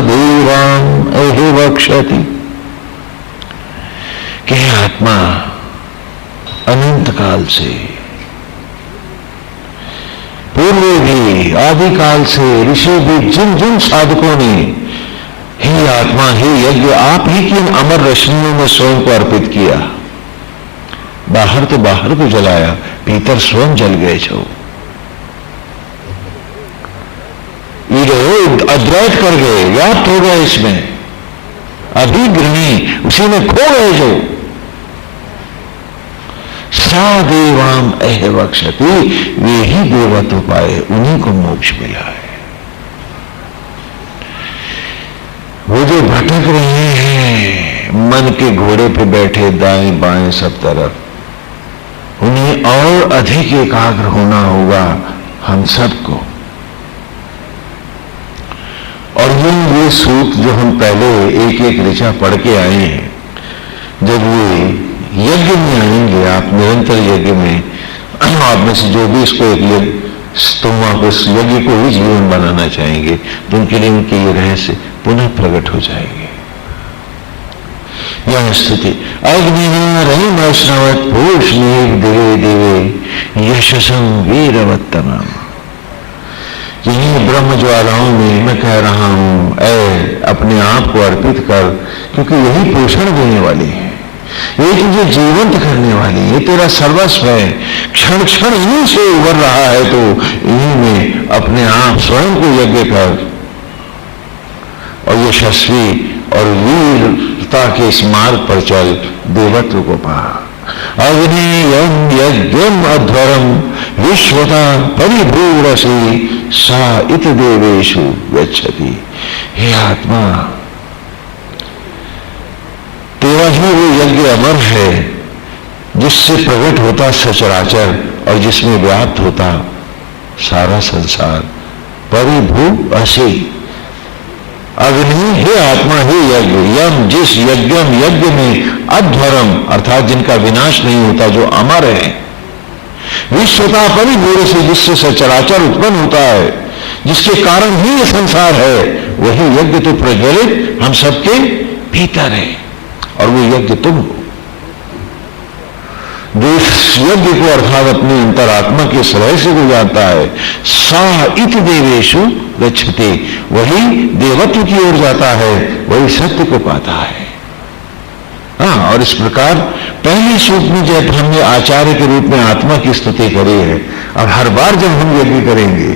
देवां अहिवक्षति। कि आत्मा अनंत काल से, पूर्व भी आदिकाल से ऋषि भी, जिन जिन साधकों ने हे आत्मा, हे यज्ञ, आप ही की अमर रश्मियों में स्वयं को अर्पित किया। बाहर तो बाहर को जलाया, भीतर स्वयं जल गए छो। अद्वैत कर गए, व्याप्त हो गए इसमें, अभिग्रही उसी में खो गए जो। सा देवाम अहिवक्षति, वे ही देवत्व पाए, उन्हीं को मोक्ष मिला है। वो जो भटक रहे हैं मन के घोड़े पे बैठे दाएं बाएं सब तरफ, उन्हें और अधिक एकाग्र होना होगा, हम सबको। और ये सूत जो हम पहले एक एक ऋचा पढ़ के आए हैं, जब ये यज्ञ में आएंगे, आप निरंतर यज्ञ में, आप में से जो भी इसको एक यज्ञ, तुम आप उस यज्ञ को ही जीवन बनाना चाहेंगे, तो उनके लिए उनके ये रहस्य पुनः प्रकट हो जाएंगे। यह स्थिति अग्निनारयम अश्रवत पूष्णेव दिवे दिवे यशसं वीरवत्तमम्। यही ब्रह्म ज्वालाओं में मैं कह रहा हूं, ऐ अपने आप को अर्पित कर, क्योंकि यही पोषण देने वाली है, ये तुझे जीवंत करने वाली, ये तेरा सर्वस्व है। क्षण क्षण इन्हीं से उभर रहा है, तो इन्हीं में अपने आप स्वयं को यज्ञ कर और यशस्वी और वीरता के इस मार्ग पर चल, देवत्व को पा। अग्नेयम यज्ञम अध्वरम विश्वता परिभूरसी सा इत देवेशु गच्छति। हे आत्मा, तेरा ही वो यज्ञ अमर है जिससे प्रकट होता सचराचर और जिसमें व्याप्त होता सारा संसार। परिभू असी अग्नि, हे आत्मा, हे यज्ञ, यम, जिस यज्ञम, यज्ञ में अध्वरम अर्थात जिनका विनाश नहीं होता, जो अमर है, विश्वता परिभूर से जिससे सचराचर उत्पन्न होता है, जिसके कारण ही ये संसार है, वही यज्ञ तो प्रज्वलित हम सबके भीतर है, और वो यज्ञ तुम हो। जो इस यज्ञ को अर्थात अपनी अंतरात्मा के रहस्य को जानता है, सा इत देवेशु गच्छते, वही देवत्व की ओर जाता है, वही सत्य को पाता है। हाँ, और इस प्रकार पहली सूक्त में जब हमने आचार्य के रूप में आत्मा की स्तुति करी है, अब हर बार जब हम यज्ञ करेंगे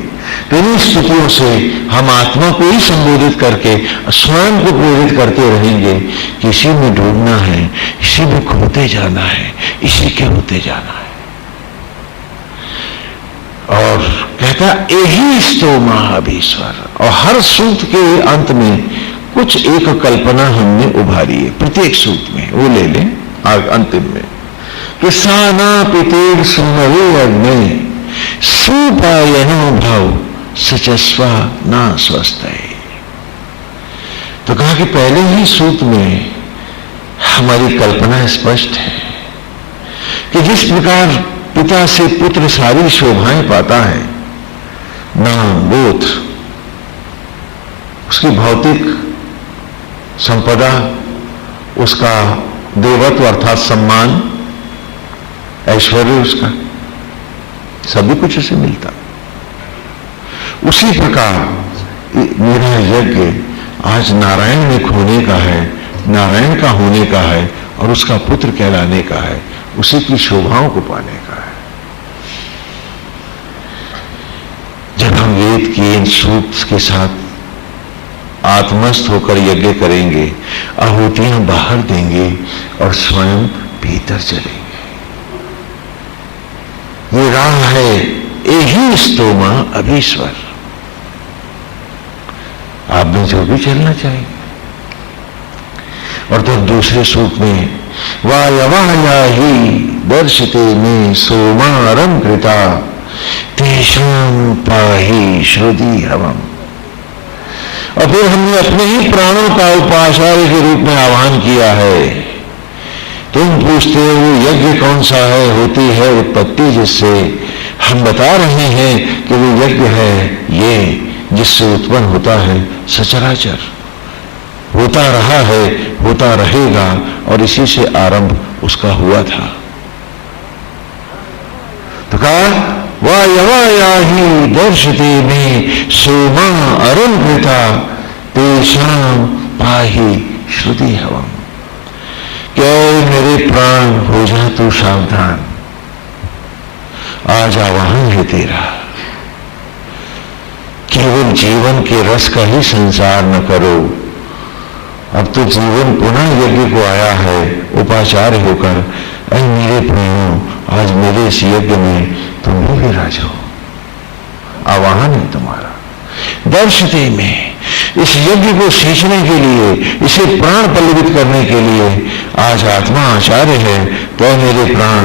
तो इन स्तुतियों से हम आत्मा को ही संबोधित करके स्वयं को प्रेरित करते रहेंगे कि इसी में डूबना है, इसी में खोते जाना है, इसी के होते जाना है। और कहता यही स्तो महाभीश्वर, और हर सूक्त के अंत में कुछ एक कल्पना हमने उभारी है, प्रत्येक सूक्त में। वो ले लें अंतिम में कि साना पितेर सुमवे अग्नि सुपायनो भव सचस्वा ना स्वस्थ है। तो कहा कि पहले ही सूत में हमारी कल्पना स्पष्ट है कि जिस प्रकार पिता से पुत्र सारी शोभाएं पाता है, नाम गोत्र, उसकी भौतिक संपदा, उसका देवत्व अर्थात सम्मान, ऐश्वर्य, उसका सभी कुछ उसे मिलता। उसी प्रकार मेरा यज्ञ आज नारायण में खोने का है, नारायण का होने का है और उसका पुत्र कहलाने का है, उसी की शोभाओं को पाने का है। जब हम वेद की इन सूक्त के साथ आत्मस्थ होकर यज्ञ करेंगे, आहुतियां बाहर देंगे और स्वयं भीतर चलेंगे। ये राह है एहि स्तोमा अभीश्वर। आप में जो भी चलना चाहिए। और तो दूसरे सूक्त में वायवाया ही दर्शते में सोमारम कृता तेषां पाहि श्रुति हवम। और फिर हमने अपने ही प्राणों का उपाचार्य के रूप में आह्वान किया है। तुम पूछते हो वो यज्ञ कौन सा है, होती है उत्पत्ति जिससे। हम बता रहे हैं कि वो यज्ञ है ये जिससे उत्पन्न होता है सचराचर, होता रहा है, होता रहेगा और इसी से आरंभ उसका हुआ था। तो कहा वायवाया ही दर्शते में सोमा अरुण कृता तेषां पाहि श्रुति हवम। क्या मेरे प्राण हो जा तू सावधान, आज आवाहन है तेरा। केवल जीवन के रस का ही संसार न करो, अब तो जीवन पुनः यज्ञ को आया है उपाचार्य होकर। ऐ मेरे प्राणों, आज मेरे इस यज्ञ में तुम भी विराज हो। आवाहन है तुम्हारा। दर्शते में इस यज्ञ को सींचने के लिए, इसे प्राण पल्लवित करने के लिए आज आत्मा आचार्य है। तो मेरे प्राण,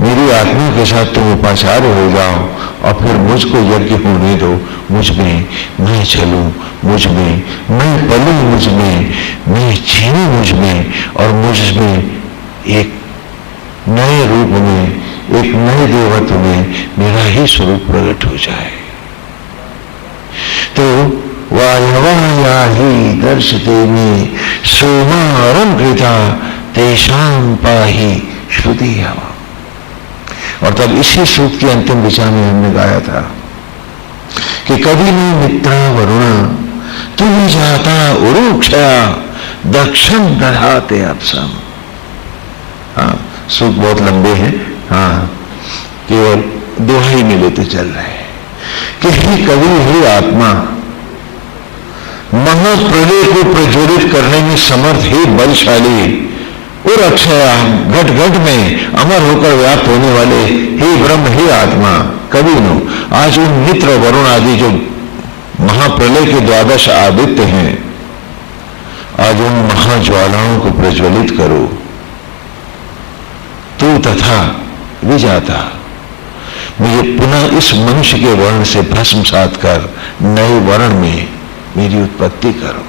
मेरी आत्मा के साथ तुम उपाचार्य हो जाओ और फिर मुझको यज्ञ होने दो। मुझ में मैं चलूं, मुझ में मैं पलूं, मुझ में मैं जीऊं, मुझ में और मुझ में एक नए रूप में, एक नए देवत्व में मेरा ही स्वरूप प्रकट हो जाए। तो वायवाया ही दर्शते में सोमारम कृता तेषां पाहि श्रुति हवम। और तब इसी सूक्त की अंतिम दिशा में हमने गाया था कि कभी नहीं मित्रा वरुणा तुम जाता उरुक्षया दक्षिण दधाते अपसम। हाँ, सूक्त बहुत लंबे हैं, हाँ, केवल दोहाई में लेते चल रहे हैं कि हे कवि, हे आत्मा, महाप्रलय को प्रज्वलित करने में समर्थ, हे बलशाली और अक्षया, घट घट में अमर होकर व्याप्त होने वाले, हे ब्रह्म, हे आत्मा, कवि नो, आज उन मित्र वरुण आदि जो महाप्रलय के द्वादश आदित्य हैं, आज उन महाज्वालाओं को प्रज्वलित करो। तू तथा विजाता, मुझे पुनः इस मनुष्य के वर्ण से भस्मसात कर नए वर्ण में मेरी उत्पत्ति करो।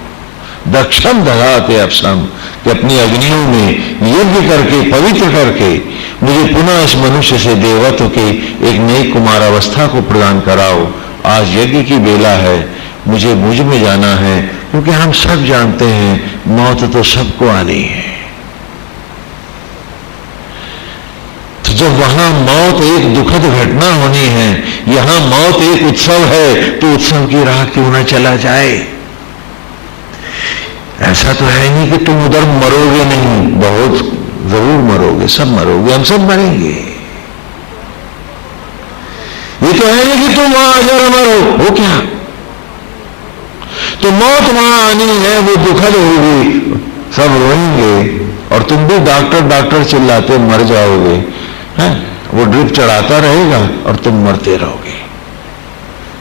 दक्षम दधाते अपसम, कि अपनी अग्नियों में यज्ञ करके, पवित्र करके मुझे पुनः इस मनुष्य से देवत्व के एक नई कुमारावस्था को प्रदान कराओ। आज यज्ञ की बेला है, मुझे मुझ में जाना है, क्योंकि हम सब जानते हैं मौत तो सबको आनी है। तो जब वहां मौत एक दुखद घटना होनी है, यहां मौत एक उत्सव है, तो उत्सव की राह क्यों न चला जाए। ऐसा तो है नहीं कि तुम उधर मरोगे नहीं, बहुत जरूर मरोगे, सब मरोगे, हम सब मरेंगे। ये तो है नहीं कि तुम वहां अजर अमर हो क्या। तो मौत वहां आनी है, वो दुखद होगी, सब रोएंगे और तुम भी डॉक्टर डॉक्टर चिल्लाते मर जाओगे, है? वो ड्रिप चढ़ाता रहेगा और तुम मरते रहोगे।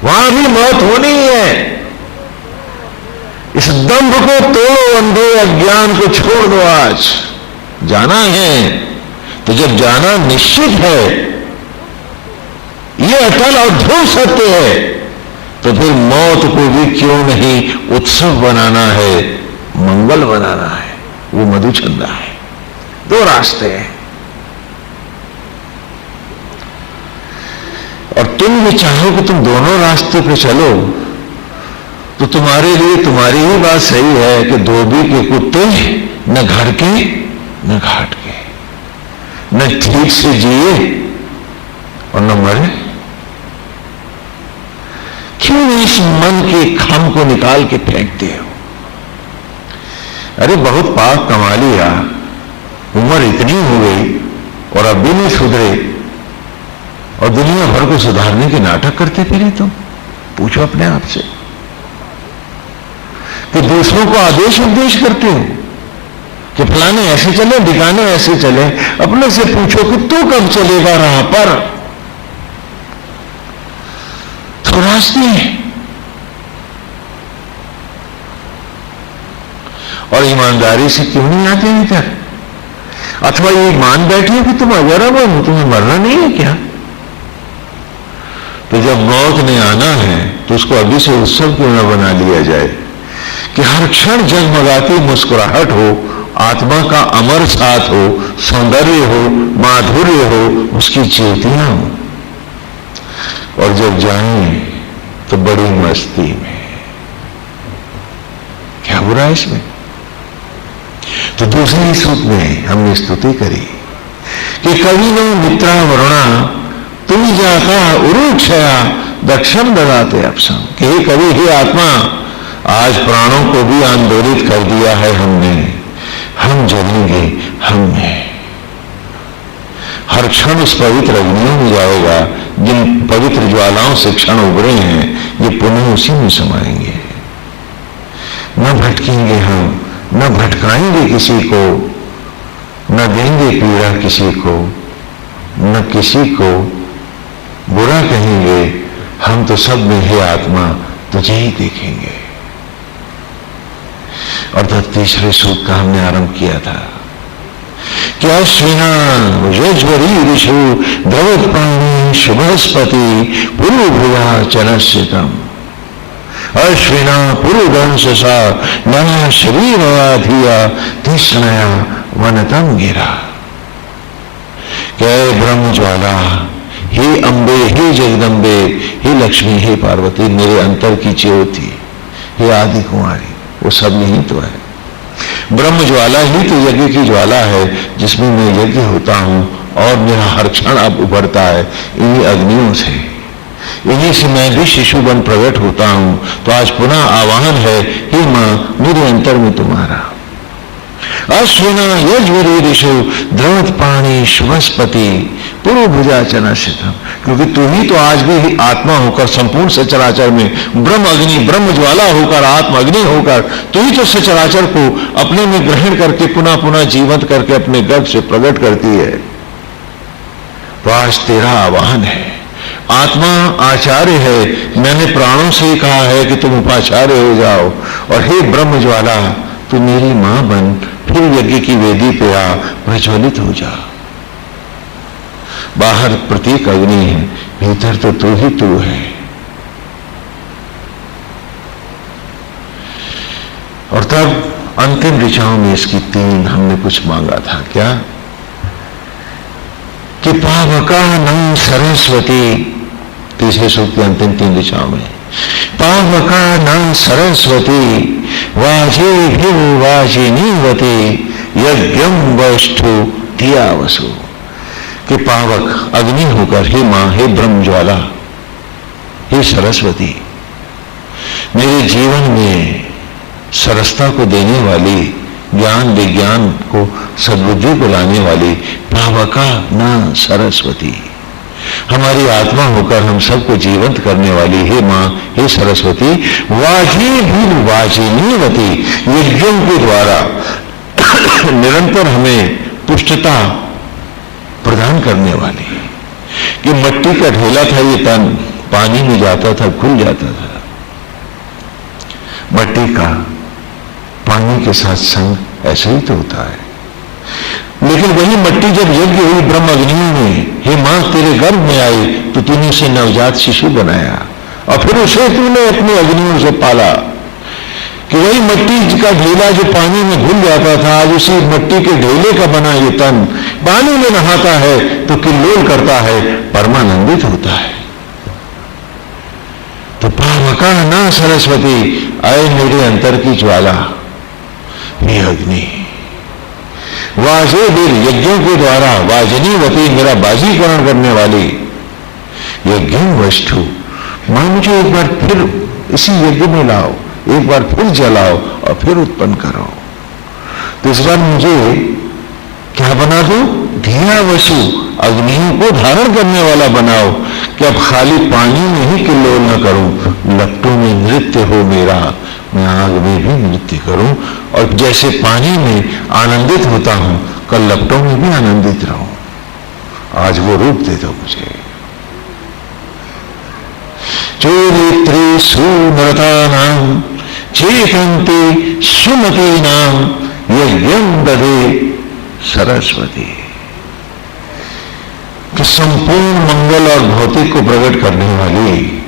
वहां भी मौत होनी है। इस दंभ को तोड़ो, अंधे अज्ञान को छोड़ दो। आज जाना है। तो जब जाना निश्चित है, ये अटल और ध्रुव सत्य है, तो फिर मौत को भी क्यों नहीं उत्सव बनाना है, मंगल बनाना है। वो मधुचंदा है। दो रास्ते हैं, और तुम भी चाहो कि तुम दोनों रास्ते पे चलो, तो तुम्हारे लिए तुम्हारी ही बात सही है कि धोबी के कुत्ते न घर के न घाट के, न ठीक से जिए और न मरे। क्यों इस मन के खम को निकाल के फेंकते हो? अरे बहुत पाप कमा लिया, उम्र इतनी हो गई और अब भी नहीं सुधरे, और दुनिया भर को सुधारने के नाटक करते फिरे तुम। पूछो अपने आप से कि दूसरों को आदेश उपदेश करते हो कि फलाने ऐसे चले, ढिकाने ऐसे चले। अपने से पूछो कि तू कब चलेगा राह पर? तो रास्ते हैं, और ईमानदारी से क्यों नहीं आते इधर? अथवा ये मान बैठे हो कि तुम अगर हो, तुम्हें मरना नहीं है क्या? तो जब मौत ने आना है तो उसको अभी से उत्सव क्यों न बना लिया जाए कि हर क्षण जगमगाती मुस्कुराहट हो, आत्मा का अमर साथ हो, सौंदर्य हो, माधुर्य हो, उसकी चेतियां हो, और जब जाएं तो बड़ी मस्ती में। क्या बुरा है इसमें? तो दूसरे ही सूत्र में हमने स्तुति करी कि कवि नो मित्रा वरुणा तुम जाता उरुक्षया दक्षम ददाते अपसम। कि हे कवि, हे आत्मा, आज प्राणों को भी आंदोलित कर दिया है हमने, हम जलेंगे, हमने हर क्षण उस पवित्र अग्नियों में जाएगा। जिन पवित्र ज्वालाओं से क्षण उभरे हैं, ये पुनः उसी में समाएंगे। न भटकेंगे हम, न भटकाएंगे किसी को, न देंगे पीड़ा किसी को, न किसी को बुरा कहेंगे। हम तो सब में हे आत्मा तुझे ही देखेंगे। और तब तीसरे सूत्र का हमने आरंभ किया था कि अश्विना यज्वरी ऋषु द्रवत्पाणी शुभस्पति पुरुभुजा चनस्यतम। अश्विना पुरुदंशसा नया शरीर धिया तीक्ष्णया वनतम गिरा। क्या ब्रह्म ज्वाला, हे अंबे, हे जगदम्बे, हे लक्ष्मी, हे पार्वती, मेरे अंतर की ज्योति, हे आदि कुमारी, वो सब यही तो है। ब्रह्म ज्वाला ही तो यज्ञ की ज्वाला है, जिसमें मैं यज्ञ होता हूं, और मेरा हर क्षण अब उभरता है इन्हीं अग्नियों से। इन्हीं से मैं भी शिशु बन प्रकट होता हूं। तो आज पुनः आवाहन है, हे मां, मेरे अंतर में तुम्हारा। अश्विना यज्वरी ऋषु द्रवत्पाणी शुभस्पति पुरुभुजा चनस्यतम। क्योंकि तू ही तो आज भी आत्मा होकर संपूर्ण सचराचर में ब्रह्म अग्नि, ब्रह्म ज्वाला होकर, आत्मा अग्नि होकर, तू ही तो सचराचर को अपने में ग्रहण करके पुनः पुनः जीवंत करके अपने गर्भ से प्रकट करती है। तो आज तेरा आवाहन है। आत्मा आचार्य है, मैंने प्राणों से ही कहा है कि तुम उपाचार्य हो जाओ। और हे ब्रह्म ज्वाला, तू मेरी मां बन, फिर यज्ञ की वेदी पे आ, प्रज्वलित हो जा। बाहर प्रतीक अग्नि है, भीतर तो तू ही तू है। और तब अंतिम ऋचाओं में इसकी 3 हमने कुछ मांगा था। क्या? कि पावका नम सरस्वती, तीसरे सूक्त के अंतिम 3 ऋचाओं में, पावका नम सरस्वती वाजे भी वाजिनीवती यज्ञम वष्ठु दिया वसु। कि पावक अग्नि होकर, हे मां, हे ब्रह्म ज्वाला, हे सरस्वती, मेरे जीवन में सरसता को देने वाली, ज्ञान विज्ञान को, सद्बुद्धि को लाने वाली पावका न सरस्वती, हमारी आत्मा होकर हम सबको जीवंत करने वाली हे मां, हे सरस्वती, वाजी भी वाजिनीवती, यज्ञों के द्वारा निरंतर हमें पुष्टता प्रदान करने वाली। कि मट्टी का ढेला था ये तन, पानी में जाता था, खुल जाता था। मट्टी का पानी के साथ संग ऐसे ही तो होता है। लेकिन वही मट्टी जब यज्ञ हुई ब्रह्म अग्नियों में, हे मां तेरे गर्भ में आई तो तूने उसे नवजात शिशु बनाया और फिर उसे तूने अपनी अग्नियों से पाला। कि वही मट्टी का ढेला जो पानी में घुल जाता था, आज उसी मट्टी के ढेले का बना ये तन पानी में नहाता है तो किल्लोल करता है, परमानंदित होता है। तो पावका ना सरस्वती, आए मेरे अंतर की ज्वाला, हे अग्नि, वाजे वीर यज्ञों के द्वारा, वाजनीवती मेरा बाजीकरण करने वाली, यज्ञ वस्तु मां मुझे एक बार फिर इसी यज्ञ में लाओ, एक बार फिर जलाओ और फिर उत्पन्न करो। तो इस बार मुझे क्या बना दो, धिया वसु, अग्नियों को धारण करने वाला बनाओ कि अब खाली पानी में ही किल्लोल न करूं, लपटों में नृत्य हो मेरा, मैं आग में भी नृत्य करूं और जैसे पानी में आनंदित होता हूं कल लपटों में भी आनंदित रहूं। आज वो रूप दे दो मुझे। चोरित्री सुनृतानां चेतन्ते सुमतीनां यज्ञं ददे सरस्वती। कि संपूर्ण मंगल और भौतिक को प्रकट करने वाली,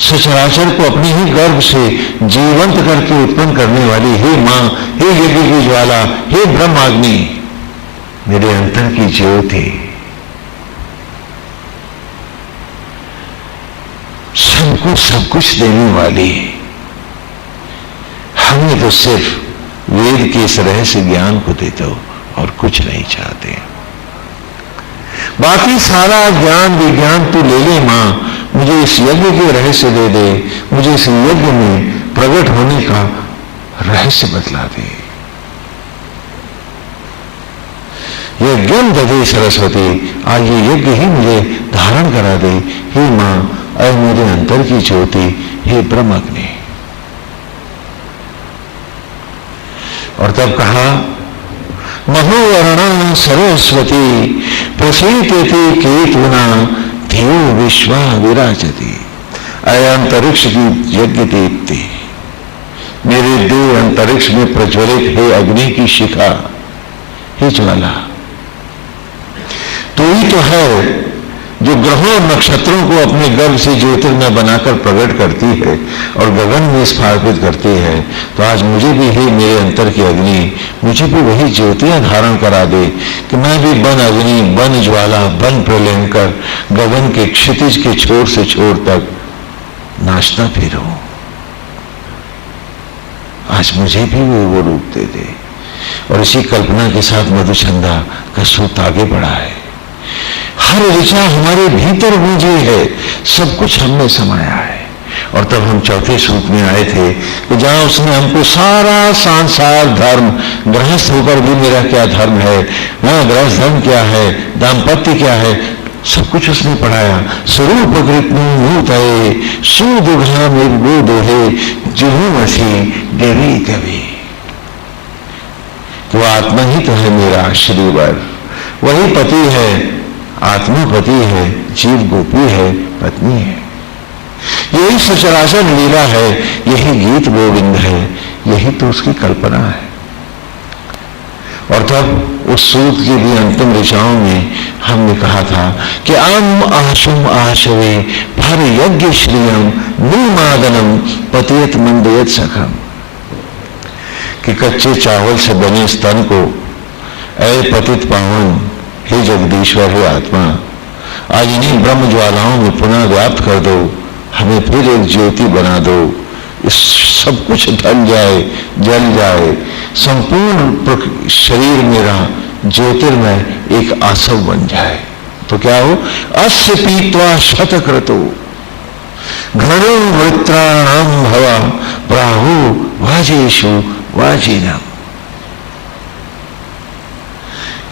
सचराचर को अपने ही गर्भ से जीवंत करके उत्पन्न करने वाली, हे मां, हे यज्ञ की ज्वाला, हे ब्रह्माग्नि, मेरे अंतर की ज्योति, सबको सब कुछ देने वाली। हमें तो सिर्फ वेद के इस रहस्य ज्ञान को दे दो और कुछ नहीं चाहते। बाकी सारा ज्ञान विज्ञान तू ले ले मां, मुझे इस यज्ञ के रहस्य दे दे, मुझे इस यज्ञ में प्रकट होने का रहस्य बतला दे। यज्ञ ददे सरस्वती, आज ये यज्ञ ही मुझे धारण करा दे, हे मां, अय मेरे अंतर की ज्योति, हे ब्रह्माग्नि। और तब कहा, महोवर्णा सरस्वती प्रसीदति केतुना धियो विश्वा विराजति। अय अंतरिक्ष की यज्ञ दीप्ति, मेरे देह अंतरिक्ष में प्रज्वलित हे अग्नि की शिखा, हे ज्वाला, तो ही तो है जो ग्रहों और नक्षत्रों को अपने गर्भ से ज्योतिर्मय बनाकर प्रकट करती है और गगन में स्थापित करती है। तो आज मुझे भी, हे मेरे अंतर की अग्नि, मुझे भी वही ज्योतियां धारण करा दे कि मैं भी बन अग्नि, बन ज्वाला, बन प्रलयंकर गगन के क्षितिज के छोर से छोर तक नाचता फिरूं। आज मुझे भी वो रूप दे दे। और इसी कल्पना के साथ मधुचंदा का सूत आगे बढ़ा है। हर ऋचा हमारे भीतर गूंजी है, सब कुछ हमने समाया है। और तब हम चौथे सूत में आए थे कि जहां उसने हमको सारा सांसार धर्म, गृहस्थ होकर भी मेरा क्या धर्म है, गृहस्थ धर्म क्या है, दाम्पत्य क्या है, सब कुछ उसने पढ़ाया। स्वरूप कृतये सुदुघा में गो दोहे जुहूमसी देवी कवि। वो आत्मा ही तो है मेरा श्रीवर, वही पति है, आत्मा पति है, जीव गोपी है, पत्नी है। यही सचराचर लीला है, यही गीत गोविंद है, यही तो उसकी कल्पना है। और तब उस सूत की भी अंतिम ऋचाओं में हमने कहा था कि आम आशुम आशवे भर यज्ञ श्रियम निर्मादनम पतियत मंदयत सखम। कि कच्चे चावल से बने स्तन को, ऐ पतित पावन, हे जगदीश्वर, हे आत्मा, आज इन्हीं ब्रह्म ज्वालाओं में पुनः व्याप्त कर दो, हमें फिर एक ज्योति बना दो, इस सब कुछ ढल जाए, जल जाए, संपूर्ण शरीर मेरा ज्योतिर्मय एक आसव बन जाए। तो क्या हो, अस्य पीत्वा शतक्रतो घनो वृत्राणाम भवा प्राहु वाजेशु वाजिनम।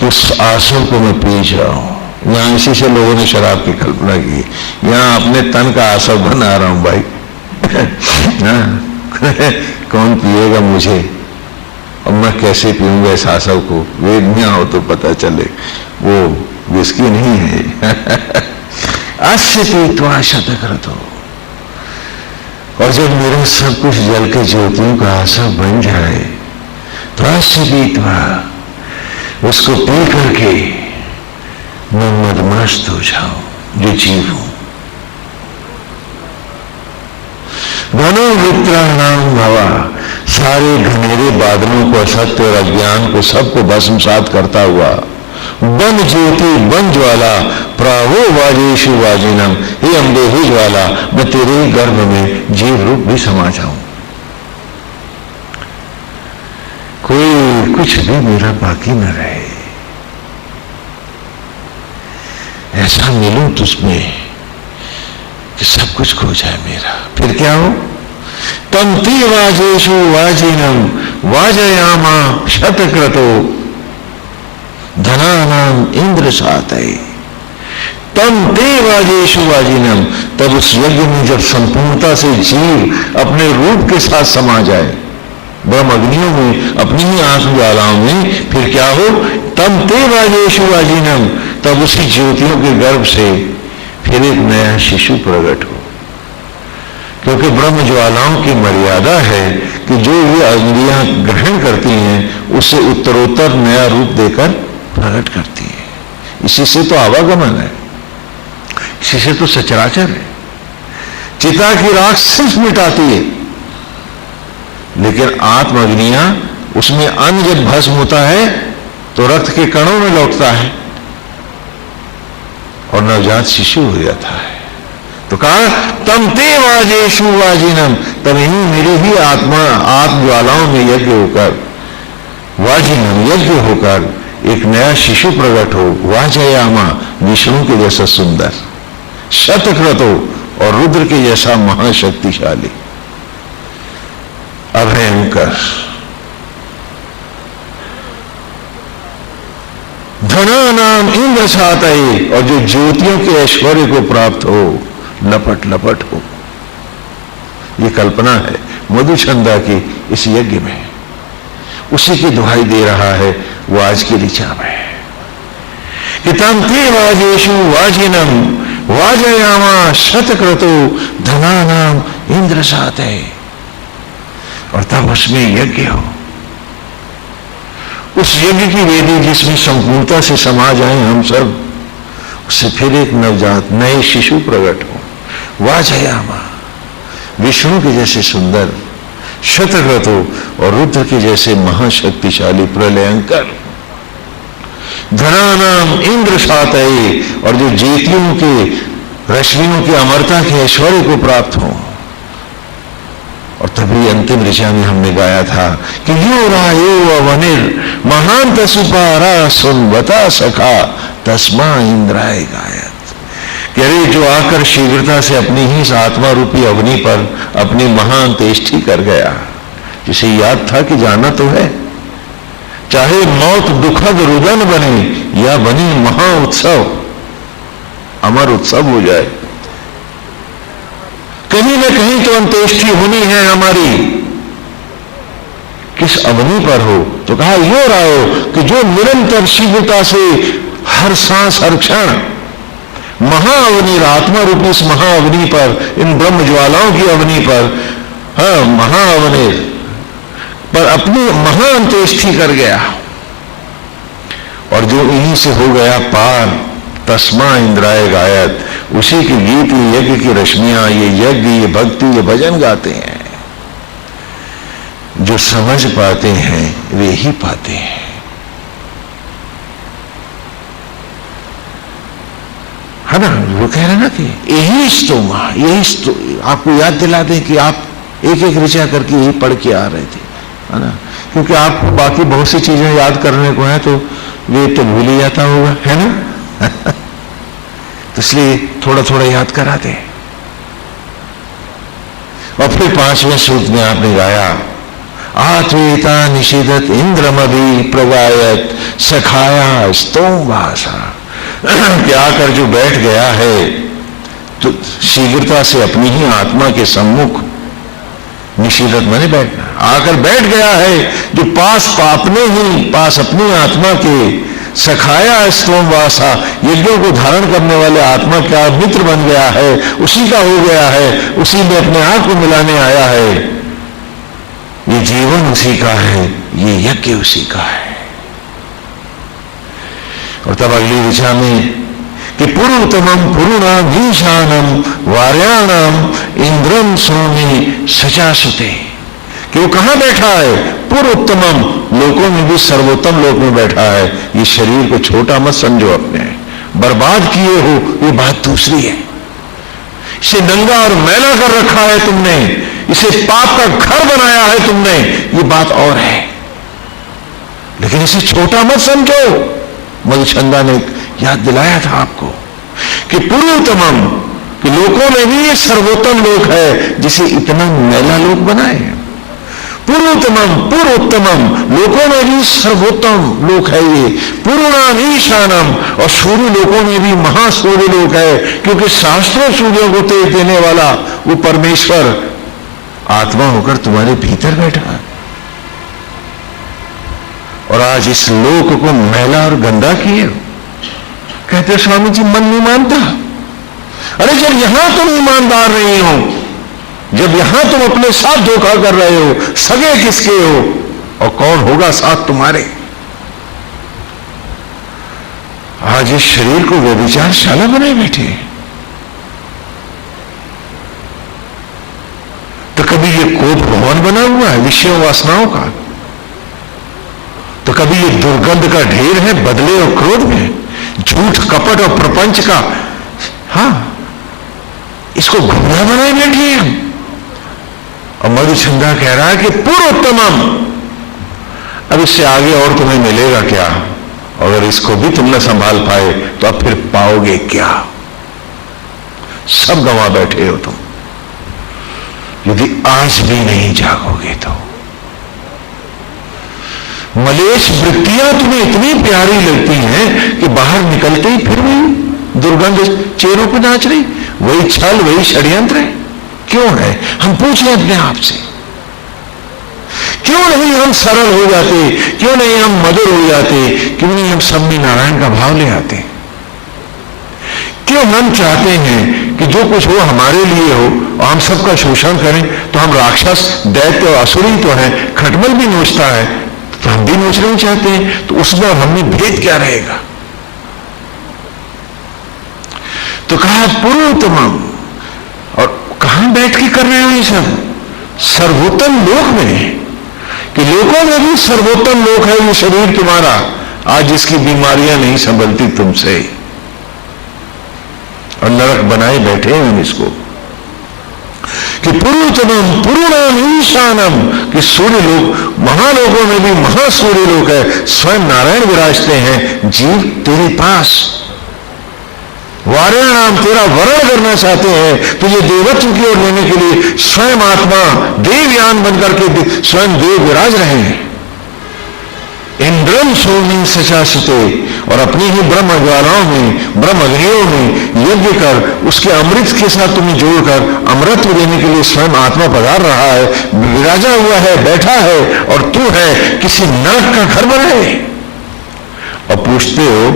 कि उस आसव को मैं पी जाऊं। यहां इसी से लोगों ने शराब की कल्पना की, यहां अपने तन का आसव बना रहा हूं भाई। कौन पिएगा मुझे और मैं कैसे पीऊंगा इस आसव को? वेद में आओ तो पता चले वो विस्की नहीं है। अस्य पीत्वा शतक्रतो। और जब मेरा सब कुछ जल के ज्योतियों का आसव बन जाए तो अस्य पीत्वा उसको पी करके मैं मदमस्त हो जाऊं जो जीव हूं। घनो वित्राणाम भवा, सारे घनेरे बादलों को, असत्य और अज्ञान को, सबको भस्मसात करता हुआ, बन ज्योति बन ज्वाला, प्रावो वाजेशु वाजिनम, हे अम्बे ही ज्वाला, मैं तेरे गर्भ में जीव रूप भी समा जाऊं, कोई कुछ भी मेरा बाकी न रहे, ऐसा मिलूं तुझमें कि सब कुछ खो जाए मेरा। फिर क्या हो? तम ती वाजेशु वाजिनम वाजयामा शतक्रतो धनानाम इंद्र सातये। तम ते वाजेशु वाजिनम, तब उस यज्ञ में जब संपूर्णता से जीव अपने रूप के साथ समा जाए, ब्रह्म अग्नियों में, अपनी ही आंसू ज्वालाओं में, फिर क्या हो? तम ते वाजेशु वाजिनम, तब उसी ज्योतियों के गर्भ से फिर एक नया शिशु प्रकट हो। क्योंकि ब्रह्म ज्वालाओं की मर्यादा है कि जो ये अग्नियां ग्रहण करती हैं उससे उत्तरोत्तर नया रूप देकर प्रकट करती है। इसी से तो आवागमन है, इसी से तो सचराचर है। चिता की राख सिर्फ मिटाती है, लेकिन आत्म अग्नियां, उसमें अन्न जब भस्म होता है तो रक्त के कणों में लौटता है और नवजात शिशु हो जाता है। तो कहा तम ते वाजेशु वाजिनम, तब ही मेरी ही आत्मा आत्म ज्वालाओं में यज्ञ होकर, वाजिनम यज्ञ होकर एक नया शिशु प्रकट हो। वाजयामा, विष्णु के जैसा सुंदर, शतक्रतो और रुद्र के जैसा महाशक्तिशाली, अभयंकर, धनानाम इंद्र सातये, और जो ज्योतियों के ऐश्वर्य को प्राप्त हो, लपट लपट हो। ये कल्पना है मधुचंदा की इस यज्ञ में, उसी की दुहाई दे रहा है वो आज की ऋचा में कि तम ते वाजेशु वाजिनम वाजयामा शतक्रतो धनानाम इंद्र सातये, और तब उसमें यज्ञ हो, उस यज्ञ की वेदी जिसमें संपूर्णता से समा जाए हम सब, उससे फिर एक नवजात नए शिशु प्रकट हो। वाजयामा, विष्णु के जैसे सुंदर, शतक्रतो और रुद्र के जैसे महाशक्तिशाली, प्रलयंकर, धनानाम इंद्र सातये, और जो ज्योतियों के रश्मियों की अमरता के ऐश्वर्य को प्राप्त हो। और तभी अंतिम ऋचा में हमने गाया था कि यो रायो अवनिर महांत सुपारा सुनवता सखा तस्मा इंद्राय गायत, कि अरे जो आकर शीघ्रता से अपनी ही इस आत्मा रूपी अवनी पर अपनी महान तेष्टि कर गया, जिसे याद था कि जाना तो है, चाहे मौत दुखद रुदन बने या बने महा उत्सव, अमर उत्सव हो जाए, कहीं न कहीं तो अंत्येष्टि होनी है हमारी, किस अवनी पर हो। तो कहा यो रायो, कि जो निरंतर शीघ्रता से हर सांस हर क्षण महाअवनी, आत्मा रूपी इस महाअवनी पर, इन ब्रह्म ज्वालाओं की अवनी पर, हाँ महाअवनी पर अपनी महाअंत्येष्टि कर गया, और जो इन्हीं से हो गया पार, तस्मा इंद्राय गायत, उसी के गीत, ये यज्ञ की रश्मियां, ये यज्ञ, ये भक्ति, ये भजन गाते हैं। जो समझ पाते हैं वे ही पाते हैं। है ना, वो कह रहे ना कि यही स्तोमा, आपको याद दिला दें कि आप एक एक ऋचा करके यही पढ़ के आ रहे थे, है ना, क्योंकि आपको बाकी बहुत सी चीजें याद करने को है तो वे तो भूल ही जाता होगा, है ना। तो इसलिए थोड़ा थोड़ा याद करा दे। और फिर 5वें सूत्र में आपने गाया आत्वेता निषेधत इंद्रमभि प्रगायत सखाया स्तोम भाषा, कि आकर जो बैठ गया है तो शीघ्रता से अपनी ही आत्मा के सम्मुख, निषेधत माने बैठना, आकर बैठ गया है जो पास अपनी आत्मा के सखाया स्तोम वासा, यज्ञों को धारण करने वाले आत्मा का मित्र बन गया है, उसी का हो गया है, उसी में अपने आप को मिलाने आया है। ये जीवन उसी का है, ये यज्ञ उसी का है। और तब अगली ऋचा में कि पुरुतमम पुरुणाम ईशानम वार्याणाम इंद्रम सोमी सचासुते, कि वो कहां बैठा है? पुरुत्तमम, लोकों में भी सर्वोत्तम लोक में बैठा है। ये शरीर को छोटा मत समझो, अपने बर्बाद किए हो, ये बात दूसरी है। इसे नंगा और मैला कर रखा है तुमने, इसे पाप का घर बनाया है तुमने, ये बात और है, लेकिन इसे छोटा मत समझो। मधुचंदा ने याद दिलाया था आपको कि पुरुतमम, कि लोकों में भी ये सर्वोत्तम लोक है, जिसे इतना मैला लोक बनाए। पुरुतमम पुरुत्तमम, लोकों में भी सर्वोत्तम लोक है ये। पुरुणाम ईशानम, और सूर्य लोकों में भी महासूर्य लोक है, क्योंकि शास्त्रों सूर्यों को तेज देने वाला वो परमेश्वर आत्मा होकर तुम्हारे भीतर बैठा है। और आज इस लोक को मैला और गंदा किए। कहते स्वामी जी मन नहीं मानता। अरे जब यहां तुम ईमानदार नहीं हो, जब यहां तुम अपने साथ धोखा कर रहे हो, सगे किसके हो और कौन होगा साथ तुम्हारे? आज इस शरीर को व्यभिचारशाला बनाए बैठे। तो कभी ये कोप भवन बना हुआ है विषय वासनाओं का, तो कभी ये दुर्गंध का ढेर है बदले और क्रोध में, झूठ कपट और प्रपंच का, हां, इसको घुमरा बनाए बैठे हम। और मधुचंदा कह रहा है कि पुरुत्तमम, अब इससे आगे और तुम्हें मिलेगा क्या? अगर इसको भी तुम न संभाल पाए तो अब फिर पाओगे क्या? सब गंवा बैठे हो तुम, यदि आज भी नहीं जागोगे तो। मलेश वृत्तियां तुम्हें इतनी प्यारी लगती हैं कि बाहर निकलते ही फिर वही दुर्गंध चेहरों पर नाच रही, वही छल, वही षड्यंत्र है। क्यों है? हम पूछें अपने आप से, क्यों नहीं हम सरल हो जाते? क्यों नहीं हम मधुर हो जाते? क्यों नहीं हम सब में नारायण का भाव ले आते? क्यों हम चाहते हैं कि जो कुछ हो हमारे लिए हो और हम सबका शोषण करें? तो हम राक्षस, दैत्य और असुरी तो हैं, खटमल भी नोचता है तो हम भी नोचना नहीं चाहते हैं, तो उसमें और हमें भेद क्या रहेगा? तो कहा पुरुतमम, और कहां बैठ के कर रहे हो ये सब? सर्वोत्तम लोक में, कि लोकों में भी सर्वोत्तम लोक है ये शरीर तुम्हारा। आज इसकी बीमारियां नहीं संभलती तुमसे, और नरक बनाए बैठे हैं हम इसको। कि पुरुतमम पुरुणाम ईशानम, कि सूर्य लोक, महालोकों में भी महासूर्य लोक है, स्वयं नारायण विराजते हैं जीव तेरे पास। वार्याणाम, तेरा वरण करना चाहते हैं, तुझे देवत्व की ओर लेने के लिए स्वयं आत्मा देवयान बनकर के स्वयं देव विराज रहे हैं। इंद्रम सोमी सचासुते, और अपनी ही ब्रह्म ज्वालाओं में, ब्रह्म अग्नियों में यज्ञ कर उसके अमृत के साथ तुम्हें जोड़कर अमृत देने के लिए स्वयं आत्मा पधार रहा है, विराजा हुआ है, बैठा है, और तू है किसी नरक का घर बनाए। और पूछते हो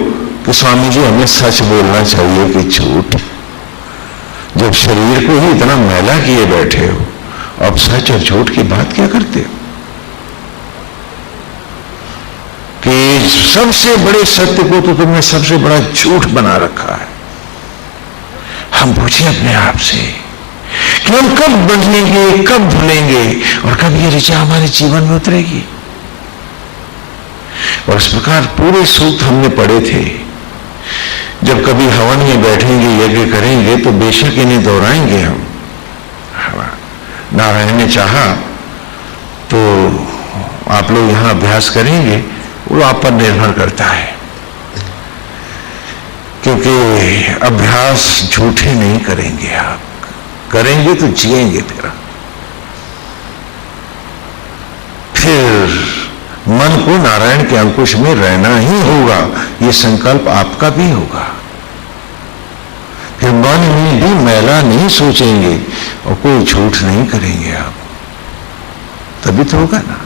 कि स्वामी जी हमें सच बोलना चाहिए कि झूठ? जब शरीर को ही इतना मैला किए बैठे हो, अब सच और झूठ की बात क्या करते हो? कि सबसे बड़े सत्य को तो तुमने सबसे बड़ा झूठ बना रखा है। हम पूछें अपने आप से कि हम कब बदलेंगे, कब भूलेंगे, और कब ये ऋचा हमारे जीवन में उतरेगी? और इस प्रकार पूरे सूत्र हमने पढ़े थे। जब कभी हवन में बैठेंगे, यज्ञ करेंगे, तो बेशक इन्हें दोहराएंगे हम। नारायण ने चाहा तो आप लोग यहां अभ्यास करेंगे, वो आप पर निर्भर करता है, क्योंकि अभ्यास झूठे नहीं करेंगे। आप करेंगे तो जिएंगे। फिर मन को नारायण के अंकुश में रहना ही होगा, ये संकल्प आपका भी होगा। फिर मन में भी मैला नहीं सोचेंगे और कोई झूठ नहीं करेंगे आप, तभी तो होगा ना।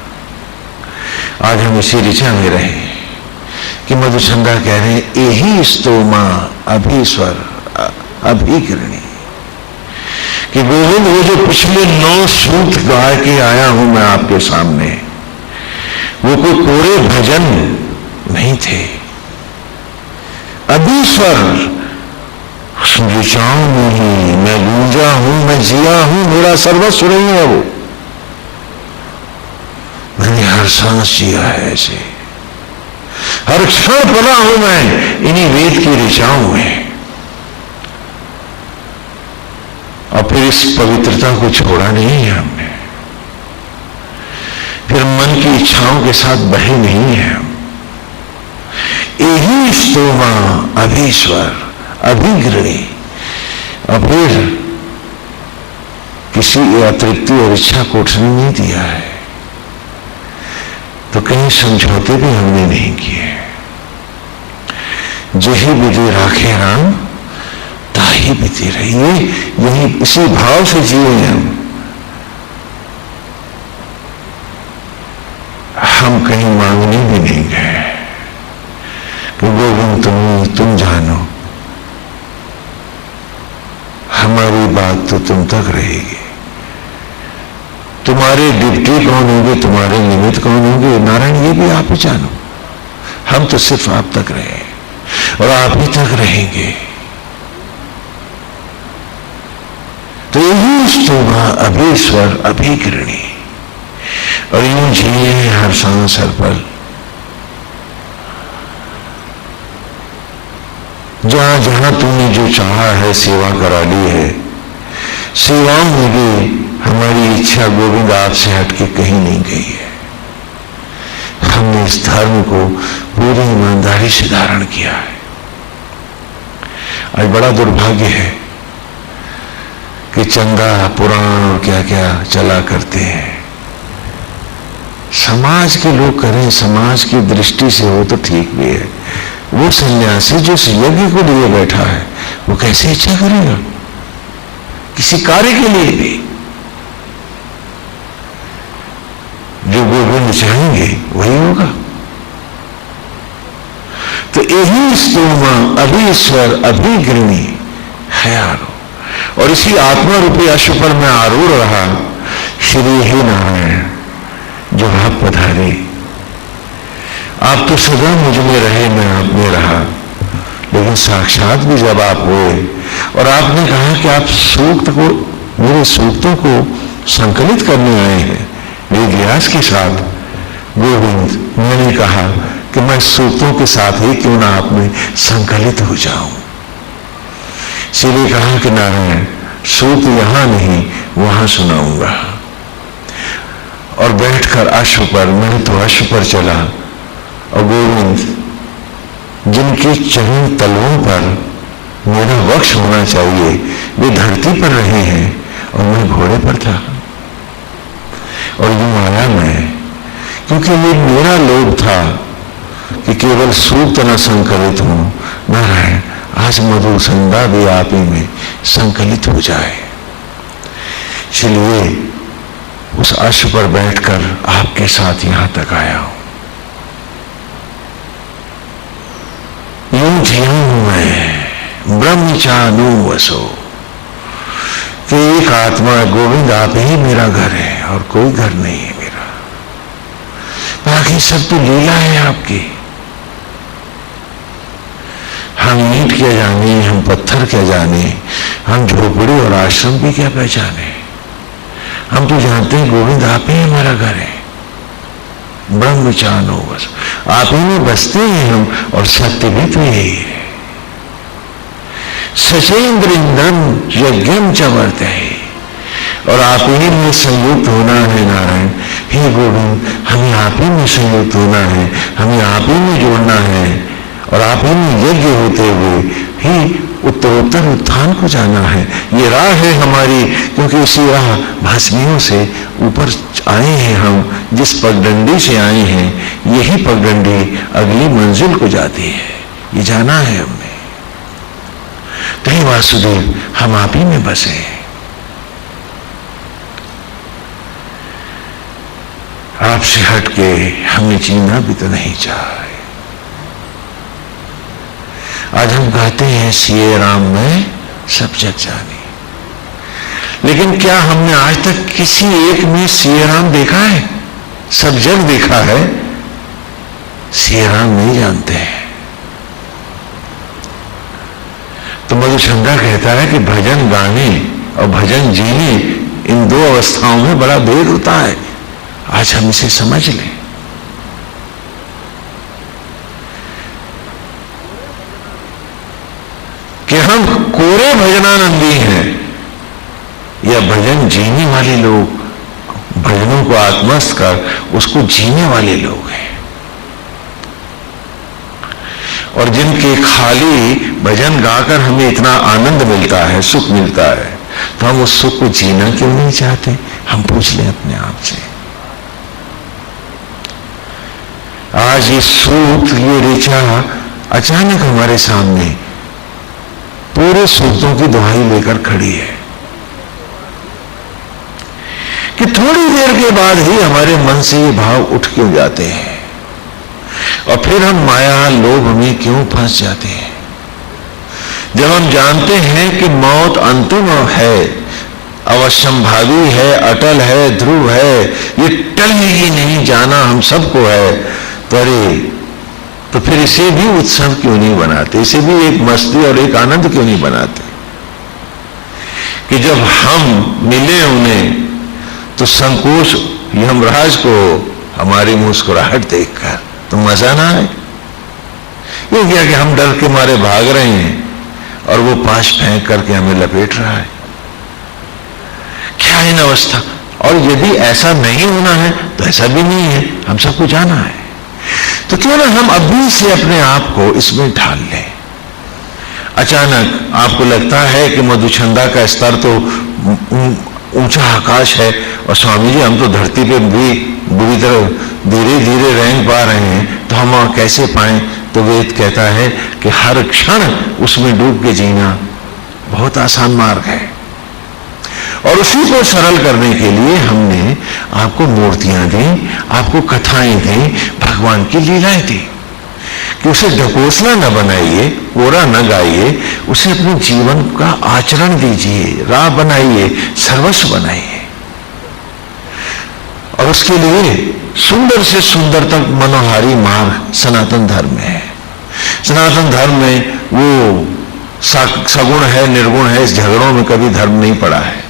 आज हम इसी ऋचा में रहे कि मधुचंदा कह रहे हैं, यही स्तोमा अभीश्वर अभिकिरणी, कि गोविंद वो जो पिछले 9 सूत्र गा के आया हूं मैं आपके सामने, वो कोई कोरे भजन नहीं थे। अभीश्वर, ऋचाओं में ही मैं गूंजा हूं, मैं जिया हूं, मेरा सर्वस्व नहीं है वो। मैंने हर सांस जिया है ऐसे, हर क्षण पला हूं मैं इन्हीं वेद की ऋचाओं में। और फिर इस पवित्रता को छोड़ा नहीं है हमने, फिर मन की इच्छाओं के साथ बहे नहीं है हम। यही स्तोमा अभीश्वर अभिग्रणी। और फिर किसी अतृप्ति और इच्छा को उठने नहीं दिया है, तो कहीं समझौते भी हमने नहीं किए। जही विधि राखे राम ताही बीती रहिए, यही इसी भाव से जिए हम कहीं मांगने भी नहीं गए कि गोविंद तुम जानो, हमारी बात तो तुम तक रहेगी। तुम्हारे डिप्टी कौन होंगे, तुम्हारे निमित्त कौन होंगे, नारायण ये भी आप ही जानो। हम तो सिर्फ आप तक रहे और आप ही तक रहेंगे। तो यही स्तोमा अभीश्वर अभिग्रणी। और यूं जिए हर सांस हर पल, जहां जहां तूने जो चाहा है सेवा करा ली है। सेवाओं में भी हमारी इच्छा गोविंद आपसे हटके कहीं नहीं गई है। हमने इस धर्म को पूरी ईमानदारी से धारण किया है। आज बड़ा दुर्भाग्य है कि चंदा पुराण और क्या क्या चला करते हैं। समाज के लोग करें, समाज की दृष्टि से हो तो ठीक भी है। वो सन्यासी जो इस यज्ञ को लिए बैठा है, वो कैसे इच्छा करेगा किसी कार्य के लिए भी? जो गोविंद चाहेंगे वही होगा। तो यही स्तोमा अभीश्वर अभिग्रणी है आरो। और इसी आत्मा रूपी अश्व पर मैं आरूढ़ रहा। श्री हे नारायण, जो आप पधारे, आप तो सदा मुझ में रहे, मैं आप में रहा। लेकिन साक्षात भी जब आप हुए और आपने कहा कि आप सूक्त को, मेरे सूक्तों को संकलित करने आए हैं वेद व्यास के साथ, गोविंद मैंने कहा कि मैं सूक्तों के साथ ही क्यों ना आप में संकलित हो जाऊं। इसीलिए कहा कि नारायण सूक्त यहां नहीं वहां सुनाऊंगा। और बैठकर अश्व पर, मैं तो अश्व पर चला और गोविंद जिनके चरण तलवों पर मेरा वक्ष होना चाहिए वे धरती पर रहे हैं और मैं घोड़े पर था। और यूं आया मैं, क्योंकि ये मेरा लोभ था कि केवल सूक्त न संकलित हो। नारायण आज मधु संध्या भी आप ही में संकलित हो जाए। चलिए उस अश्व पर बैठकर आपके साथ यहां तक आया हूं। यूं जिया हूं मैं ब्रह्मचानु वसो, कि एक आत्मा गोविंद आप ही मेरा घर है और कोई घर नहीं है मेरा। बाकी सब तो लीला है आपकी। हम ईंट क्या जाने, हम पत्थर क्या जाने, हम झोपड़ी और आश्रम भी क्या पहचाने। हम तो जानते हैं गोविंद आप ही हमारा घर है। ब्रह्मचानो बस आप ही में बसते हैं हम, और सत्य भी तो यही है। सचेंद्र इंद्रम यज्ञम च वर्तते, और आप ही में संयुक्त होना है नारायण। हे गोविंद हमें आप ही में संयुक्त होना है, हमें आप ही में जोड़ना है, और आप ही में यज्ञ होते हुए ही उत्तरोत्तर उत्थान को जाना है। ये राह है हमारी, क्योंकि इसी राह भस्मियों से ऊपर आए हैं हम। जिस पगडंडी से आए हैं यही पगडंडी अगली मंजिल को जाती है। ये जाना है हमने। तो हे वासुदेव हम आप ही में बसे हैं। आपसे हटके हमने जीना भी तो नहीं चाहा। आज हम कहते हैं सिए राम में सब जग जानी, लेकिन क्या हमने आज तक किसी एक में सिए राम देखा है? सब जग देखा है, सिए राम नहीं जानते हैं। तो मधुचंदा कहता है कि भजन गाने और भजन जीने, इन दो अवस्थाओं में बड़ा भेद होता है। आज हम इसे समझ लें। कि हम कोरे भजनानंदी हैं या भजन जीने वाले लोग, भजनों को आत्मस्थ कर उसको जीने वाले लोग हैं। और जिनके खाली भजन गाकर हमें इतना आनंद मिलता है, सुख मिलता है, तो हम उस सुख को जीना क्यों नहीं चाहते? हम पूछ लें अपने आप से। आज ये सूत, ये ऋचा अचानक हमारे सामने पूरे सूत्रों की दुहाई लेकर खड़ी है कि थोड़ी देर के बाद ही हमारे मन से ये भाव उठ क्यों जाते हैं और फिर हम माया लोभ में क्यों फंस जाते हैं। जब हम जानते हैं कि मौत अंतिम है, अवश्यंभावी है, अटल है, ध्रुव है, ये टलेगी नहीं, जाना हम सबको है, तो फिर इसे भी उत्सव क्यों नहीं बनाते, इसे भी एक मस्ती और एक आनंद क्यों नहीं बनाते कि जब हम मिले उन्हें तो संकोच यमराज को हमारी मुस्कुराहट देखकर तो मजा ना आए। ये क्या कि हम डर के मारे भाग रहे हैं और वो पाश फेंक करके हमें लपेट रहा है। क्या इन अवस्था, और यदि ऐसा नहीं होना है तो ऐसा भी नहीं है, हम सबको जाना है। तो क्यों ना हम अभी से अपने आप को इसमें ढाल लें। अचानक आपको लगता है कि मधुचंदा का स्तर तो ऊंचा आकाश है और स्वामी जी हम तो धरती पे भी बुरी तरह धीरे धीरे रेंग पा रहे हैं, तो हम वहां कैसे पाएं? तो वेद कहता है कि हर क्षण उसमें डूब के जीना बहुत आसान मार्ग है। और उसी को सरल करने के लिए हमने आपको मूर्तियां दी, आपको कथाएं दी, भगवान की लीलाएं दी कि उसे ढकोसला न बनाइए, कोरा न गाइए, उसे अपने जीवन का आचरण दीजिए, राह बनाइए, सर्वस्व बनाइए। और उसके लिए सुंदर से सुंदर तक मनोहारी मार्ग सनातन धर्म में है। सनातन धर्म में वो सगुण है, निर्गुण है, इस झगड़ों में कभी धर्म नहीं पड़ा है।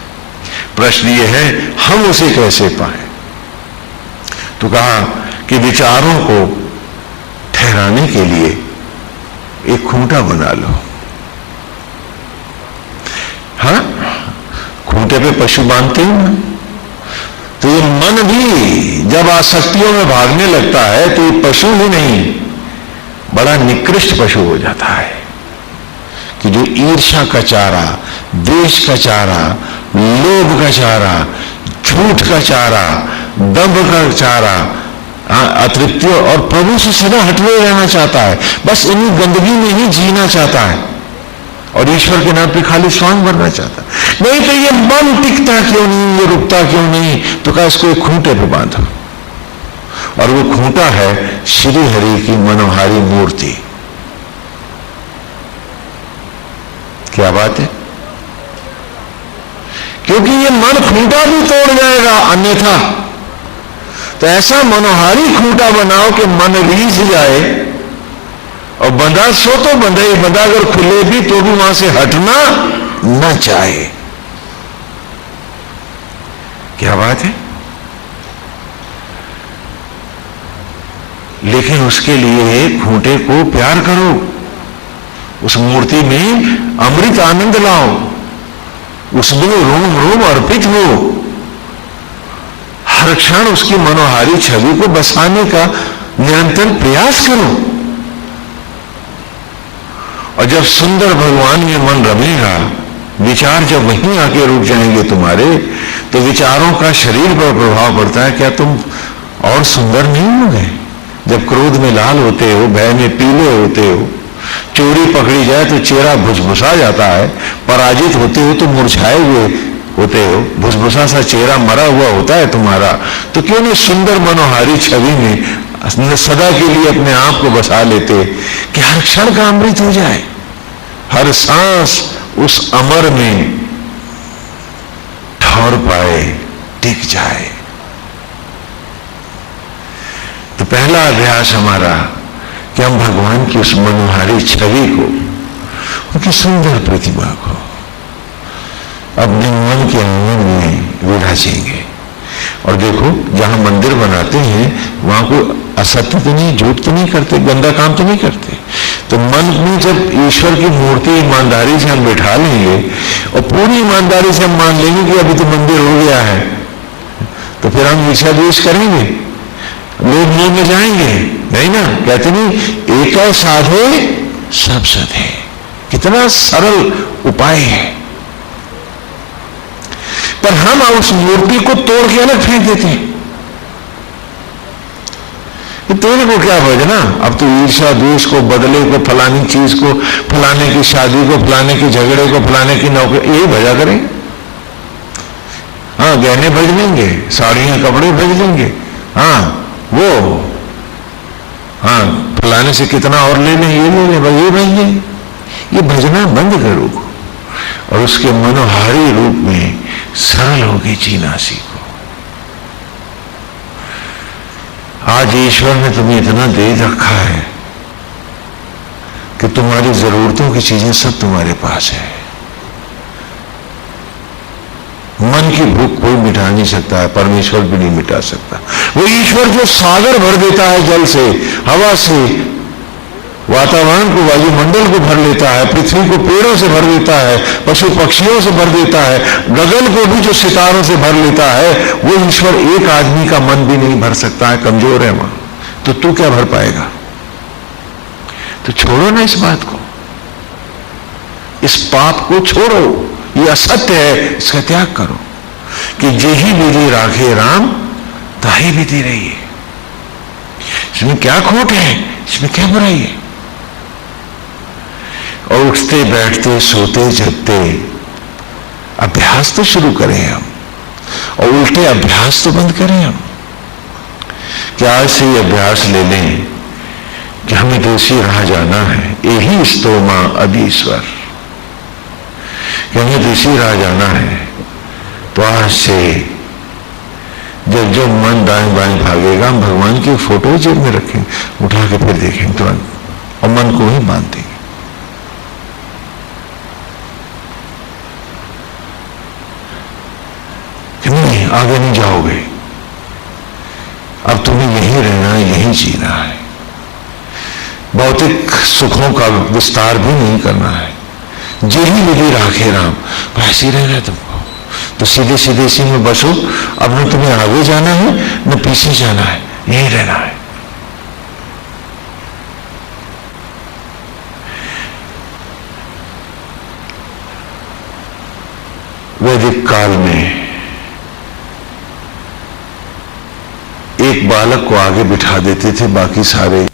प्रश्न ये है हम उसे कैसे पाए। तो कहा कि विचारों को ठहराने के लिए एक खूंटा बना लो। हाँ, खूंटे पे पशु बांधते हो ना, तो ये मन भी जब आसक्तियों में भागने लगता है तो ये पशु ही नहीं, बड़ा निकृष्ट पशु हो जाता है कि जो ईर्ष्या का चारा, द्वेष का चारा, लोभ का चारा, झूठ का चारा, दंभ का चारा, अतृप्ति और प्रभु से सदा हटवे रहना चाहता है, बस इन्हीं गंदगी में ही जीना चाहता है और ईश्वर के नाम पे खाली स्वांग भरना चाहता है। नहीं तो ये मन टिकता क्यों नहीं, ये रुकता क्यों नहीं? तो कहा इसको एक खूंटे पे बांधो, और वो खूंटा है श्री हरि की मनोहारी मूर्ति। क्या बात है? क्योंकि ये मन खूंटा भी तोड़ जाएगा अन्यथा। तो ऐसा मनोहारी खूंटा बनाओ कि मन रीझ जाए और बंधा सो तो बंधा, बंधा अगर खुले भी तो भी वहां से हटना न चाहे। क्या बात है? लेकिन उसके लिए खूंटे को प्यार करो, उस मूर्ति में अमृत आनंद लाओ, उसमें रोम रोम अर्पित हो, हर क्षण उसकी मनोहारी छवि को बसाने का निरंतर प्रयास करो। और जब सुंदर भगवान में मन रमेगा, विचार जब वहीं आके रुक जाएंगे तुम्हारे, तो विचारों का शरीर पर प्रभाव पड़ता है। क्या तुम और सुंदर नहीं हो गए? जब क्रोध में लाल होते हो, भय में पीले होते हो, चोरी पकड़ी जाए तो चेहरा भुसभुसा जाता है, पराजित होते हो तो मुरझाए हुए होते हो, भुसभुसा सा चेहरा मरा हुआ होता है तुम्हारा। तो क्यों नहीं सुंदर मनोहारी छवि में सदा के लिए अपने आप को बसा लेते कि हर क्षण का अमृत हो जाए, हर सांस उस अमर में ठहर पाए, टिक जाए। तो पहला अभ्यास हमारा कि हम भगवान की उस मनोहारी छवि को क्योंकि सुंदर प्रतिमा को अपने मन के आंगन में विराजेंगे। और देखो, जहां मंदिर बनाते हैं वहां को असत्य तो नहीं, झूठ तो नहीं करते, गंदा काम तो नहीं करते। तो मन में जब ईश्वर की मूर्ति ईमानदारी से हम बैठा लेंगे और पूरी ईमानदारी से हम मान लेंगे कि अभी तो मंदिर हो गया है, तो फिर हम ईर्ष्या द्वेष करेंगे, लोग मुंह में जाएंगे नहीं ना। कहते नहीं, एक साधे सब सधे। कितना सरल उपाय है, पर हम उस मूर्ति को तोड़ के अलग फेंक देते हैं। तेरे को क्या भजना, अब तो ईर्ष्या द्वेष को, बदले को, फलानी चीज को, फलाने की शादी को, फलाने के झगड़े को, फलाने की नौकरी, यही भजा करें। हाँ, गहने भज लेंगे, साड़ियां कपड़े भज लेंगे, हाँ वो, हाँ फलाने से कितना और ले लें, ये ले लें, भाई ये भज लें। ये भजना बंद करो और उसके मनोहारी रूप में सरल होगी जीना सीखो। आज ईश्वर ने तुम्हें इतना दे रखा है कि तुम्हारी जरूरतों की चीजें सब तुम्हारे पास है। मन की भूख कोई मिटा नहीं सकता है, परमेश्वर भी नहीं मिटा सकता। वो ईश्वर जो सागर भर देता है, जल से, हवा से, वातावरण को, वायुमंडल को भर लेता है, पृथ्वी को पेड़ों से भर देता है, पशु पक्षियों से भर देता है, गगन को भी जो सितारों से भर लेता है, वो ईश्वर एक आदमी का मन भी नहीं भर सकता है, कमजोर है वहां। तो तू क्या भर पाएगा? तो छोड़ो ना इस बात को, इस पाप को छोड़ो, ये असत्य है, इसका त्याग करो। कि जेही विधि राखे राम ताही विधि रही है। इसमें क्या खोट है, इसमें क्या बुराई है? और उठते बैठते सोते जगते अभ्यास तो शुरू करें हम, और उल्टे अभ्यास तो बंद करें हम। कि आज से ये अभ्यास ले लें कि हमें दूसरी राह जाना है, यही स्तोमा अधीश्वर, कि हमें दूसरी राह जाना है। तो आज से जब जब मन दाएं बाएं भागेगा, हम भगवान की फोटो जेब में रखें, उठा के फिर देखेंगे तुरंत, और मन को ही मान देंगे। नहीं, आगे नहीं जाओगे, अब तुम्हें यहीं रहना है, यहीं जीना है। भौतिक सुखों का विस्तार भी नहीं करना है। जेही विधि राखे राम, ऐसे ही रहना है तुमको। तो सीधे सीधे इसी में बसो। अब न तुम्हें आगे जाना है न पीछे जाना है, यहीं रहना है। वैदिक काल में एक बालक को आगे बिठा देते थे, बाकी सारे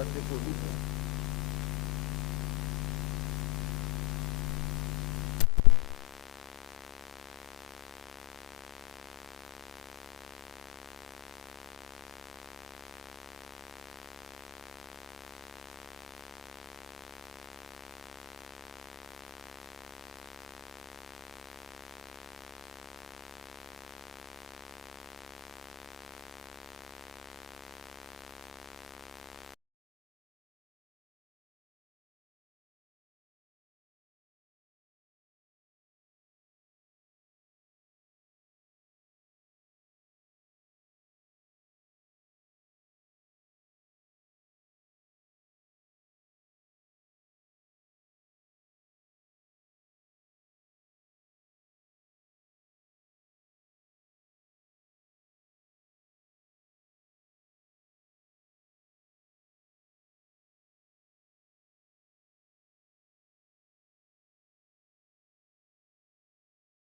को भी